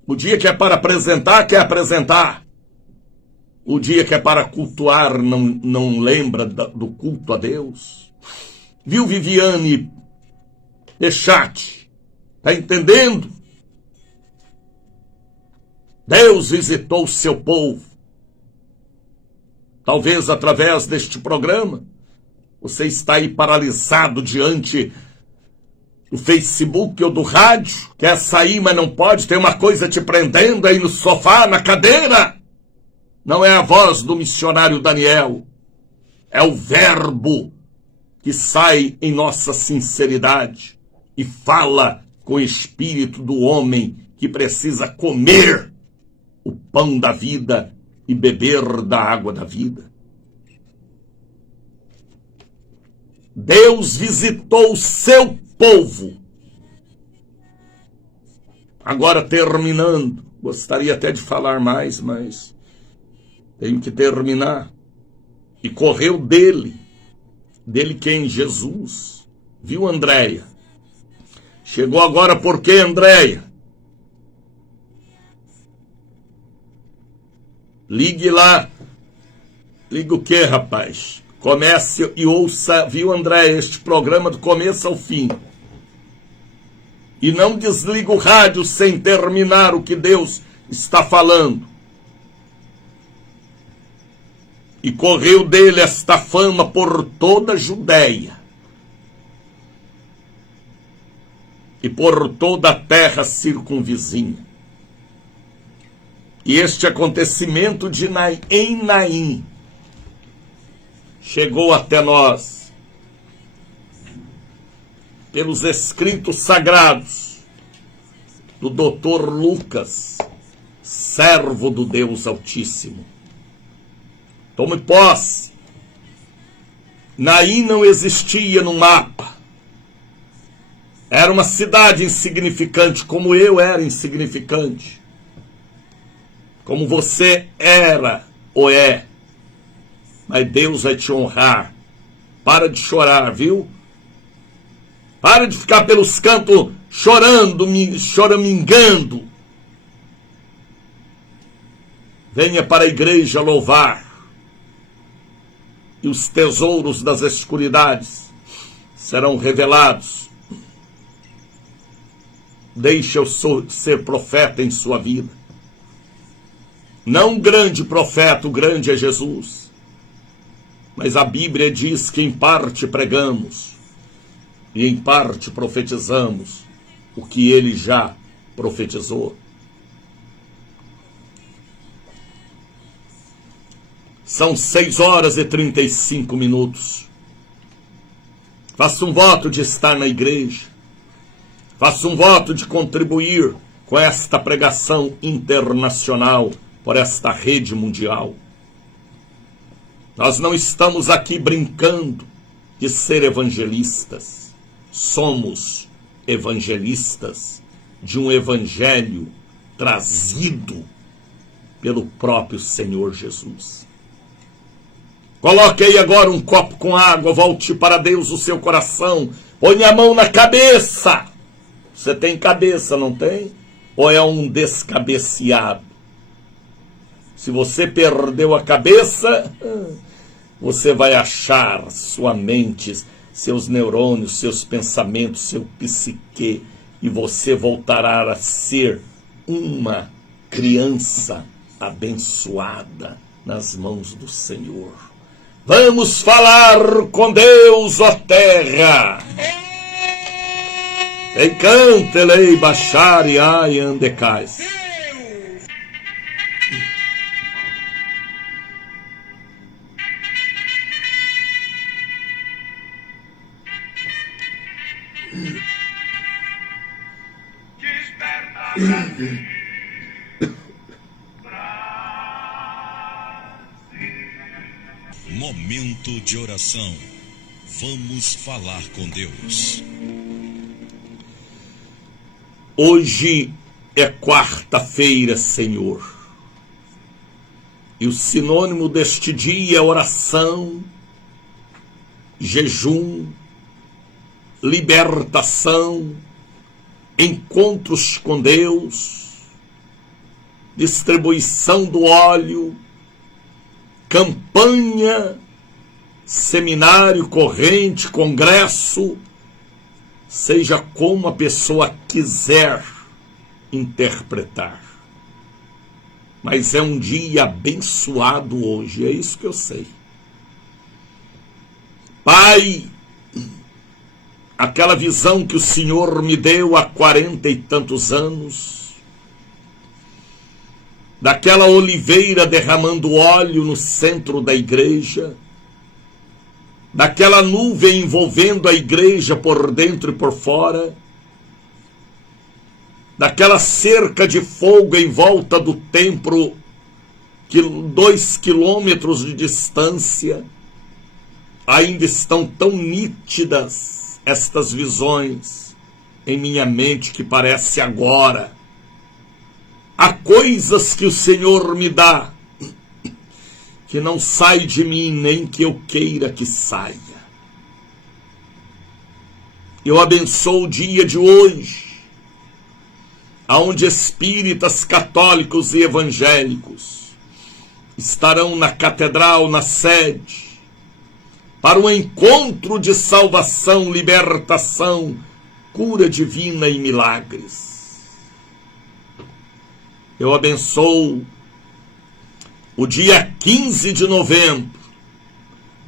O dia que é para apresentar, quer apresentar. O dia que é para cultuar, não lembra do culto a Deus. Viu, Viviane Echate? Está entendendo? Deus visitou o seu povo. Talvez através deste programa, você está aí paralisado diante do Facebook ou do rádio, quer sair, mas não pode, tem uma coisa te prendendo aí no sofá, na cadeira. Não é a voz do missionário Daniel, é o verbo que sai em nossa sinceridade e fala com o espírito do homem que precisa comer o pão da vida e beber da água da vida. Deus visitou o seu povo. Agora, terminando, gostaria até de falar mais, mas tenho que terminar. E correu dele quem? Jesus. Viu, Andréia? Chegou agora por quê, Andréia? Ligue lá. Liga o quê, rapaz? Comece e ouça, viu, Andréia, este programa do começo ao fim. E não desliga o rádio sem terminar o que Deus está falando. E correu dele esta fama por toda a Judéia e por toda a terra circunvizinha. E este acontecimento em Naim chegou até nós pelos escritos sagrados do Dr. Lucas, servo do Deus Altíssimo. Tome posse. Naim não existia no mapa. Era uma cidade insignificante, como eu era insignificante. Como você era ou é. Mas Deus vai te honrar. Para de chorar, viu? Para de ficar pelos cantos chorando, choramingando. Venha para a igreja louvar. E os tesouros das escuridades serão revelados. Deixe eu ser profeta em sua vida. Não um grande profeta, o grande é Jesus. Mas a Bíblia diz que em parte pregamos e em parte profetizamos o que ele já profetizou. São 6h35. Faça um voto de estar na igreja. Faça um voto de contribuir com esta pregação internacional por esta rede mundial. Nós não estamos aqui brincando de ser evangelistas. Somos evangelistas de um evangelho trazido pelo próprio Senhor Jesus. Coloque aí agora um copo com água, volte para Deus o seu coração, põe a mão na cabeça. Você tem cabeça, não tem? Ou é um descabeceado? Se você perdeu a cabeça, você vai achar sua mente, seus neurônios, seus pensamentos, seu psique, e você voltará a ser uma criança abençoada nas mãos do Senhor. Vamos falar com Deus, ó terra! Encantelei baixar e ai andecais. Momento de oração. Vamos falar com Deus. Hoje é quarta-feira, Senhor. E o sinônimo deste dia é oração, jejum, libertação, encontros com Deus, distribuição do óleo, campanha, seminário, corrente, congresso, seja como a pessoa quiser interpretar. Mas é um dia abençoado hoje, é isso que eu sei. Pai, aquela visão que o Senhor me deu há 40 e tantos anos, daquela oliveira derramando óleo no centro da igreja, daquela nuvem envolvendo a igreja por dentro e por fora, daquela cerca de fogo em volta do templo, 2 quilômetros de distância, ainda estão tão nítidas estas visões em minha mente que parece agora. Há coisas que o Senhor me dá que não sai de mim nem que eu queira que saia. Eu abençoo o dia de hoje, onde espíritas, católicos e evangélicos estarão na catedral, na sede, para um encontro de salvação, libertação, cura divina e milagres. Eu abençoo o dia 15 de novembro,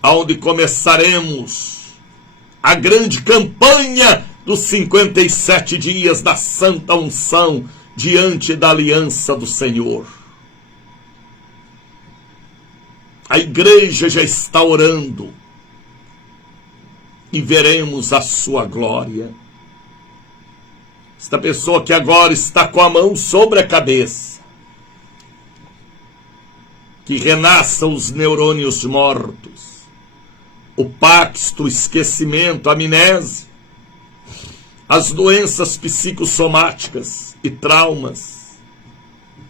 onde começaremos a grande campanha dos 57 dias da Santa Unção diante da aliança do Senhor. A igreja já está orando e veremos a sua glória. Esta pessoa que agora está com a mão sobre a cabeça, que renasçam os neurônios mortos, o pacto, o esquecimento, a amnésia, as doenças psicossomáticas e traumas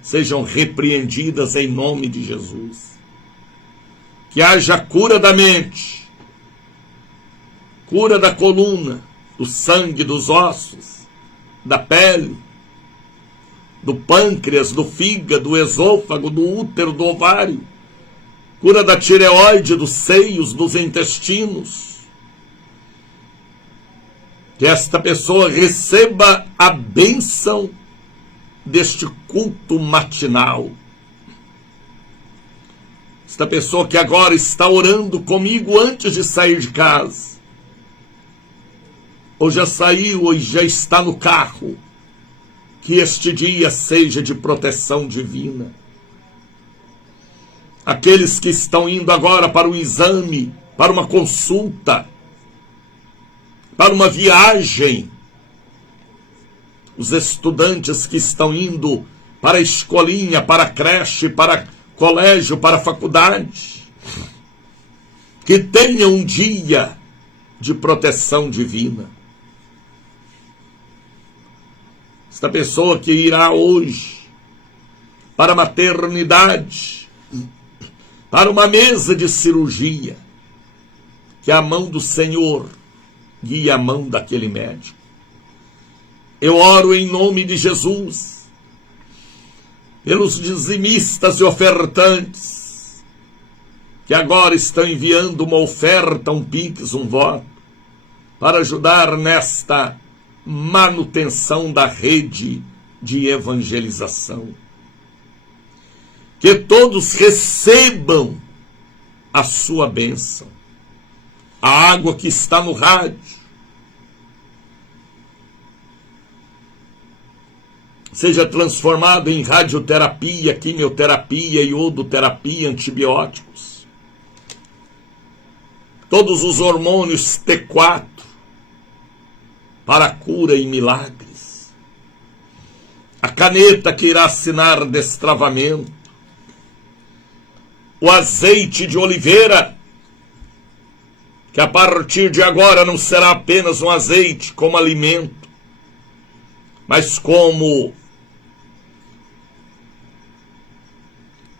sejam repreendidas em nome de Jesus. Que haja cura da mente, cura da coluna, do sangue, dos ossos, da pele, do pâncreas, do fígado, do esôfago, do útero, do ovário, cura da tireoide, dos seios, dos intestinos, Que esta pessoa receba a bênção deste culto matinal. Esta pessoa que agora está orando comigo antes de sair de casa, ou já saiu ou já está no carro, que este dia seja de proteção divina. Aqueles que estão indo agora para o exame, para uma consulta, para uma viagem, os estudantes que estão indo para a escolinha, para a creche, para colégio, para a faculdade, que tenham um dia de proteção divina. Esta pessoa que irá hoje para a maternidade, para uma mesa de cirurgia, que a mão do Senhor guie a mão daquele médico. Eu oro em nome de Jesus, pelos dizimistas e ofertantes, que agora estão enviando uma oferta, um pix, um voto, para ajudar nesta manutenção da rede de evangelização. Que todos recebam a sua bênção. A água que está no rádio seja transformada em radioterapia, quimioterapia, iodoterapia, antibióticos. Todos os hormônios T4 para cura e milagres. A caneta que irá assinar destravamento. O azeite de oliveira, que a partir de agora não será apenas um azeite como alimento, mas como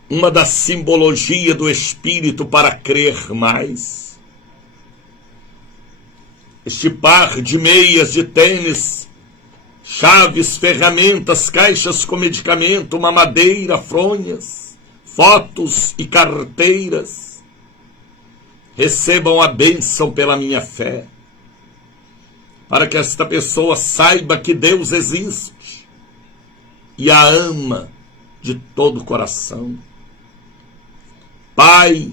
uma da simbologia do Espírito para crer mais. Este par de meias, de tênis, chaves, ferramentas, caixas com medicamento, mamadeira, fronhas, fotos e carteiras, recebam a bênção pela minha fé, para que esta pessoa saiba que Deus existe e a ama de todo o coração. Pai,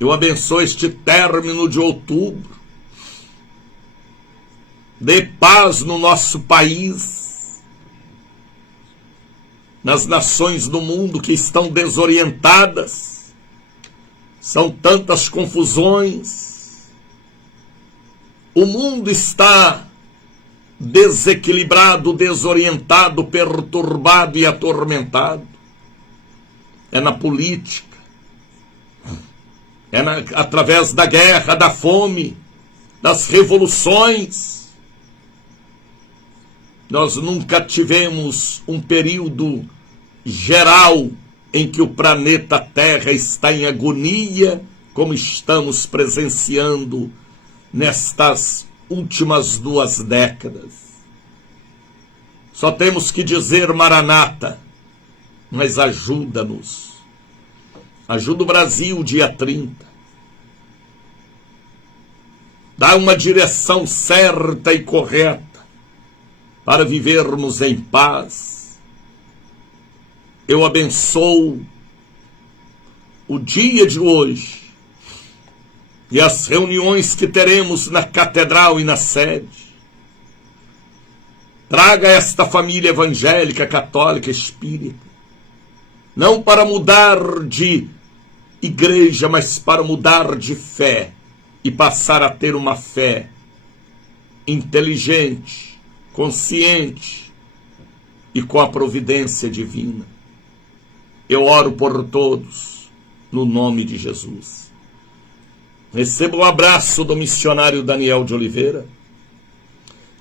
eu abençoo este término de outubro. Dê paz no nosso país, nas nações do mundo que estão desorientadas. São tantas confusões. O mundo está desequilibrado, desorientado, perturbado e atormentado. É na política, através da guerra, da fome, das revoluções. Nós nunca tivemos um período geral em que o planeta Terra está em agonia, como estamos presenciando nestas últimas 2 décadas. Só temos que dizer Maranata, mas ajuda-nos. Ajuda o Brasil dia 30. Dá uma direção certa e correta para vivermos em paz. Eu abençoo o dia de hoje e as reuniões que teremos na catedral e na sede. Traga esta família evangélica, católica, espírita, não para mudar de igreja, mas para mudar de fé e passar a ter uma fé inteligente, consciente e com a providência divina. Eu oro por todos, no nome de Jesus. Receba o abraço do missionário Daniel de Oliveira.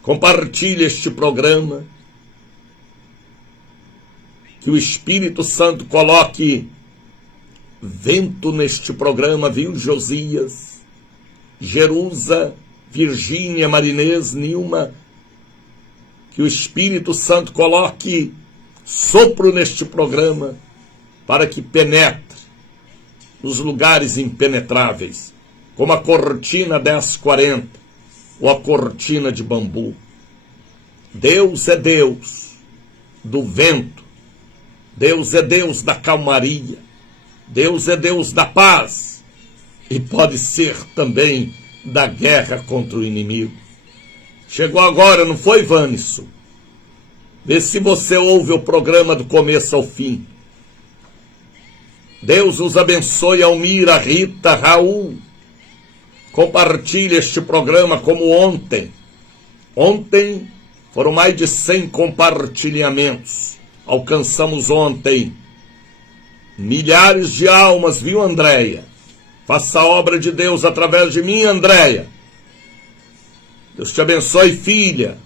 Compartilhe este programa. Que o Espírito Santo coloque vento neste programa, viu, Josias, Jerusa, Virgínia, Marinês, Nilma. Que o Espírito Santo coloque sopro neste programa para que penetre nos lugares impenetráveis, como a cortina 1040, ou a cortina de bambu. Deus é Deus do vento. Deus é Deus da calmaria. Deus é Deus da paz. E pode ser também da guerra contra o inimigo. Chegou agora, não foi, Vânisso? Vê se você ouve o programa do começo ao fim. Deus os abençoe, Almira, Rita, Raul. Compartilhe este programa como ontem. Ontem foram mais de 100 compartilhamentos. Alcançamos ontem milhares de almas, viu, Andréia? Faça a obra de Deus através de mim, Andréia. Deus te abençoe, filha.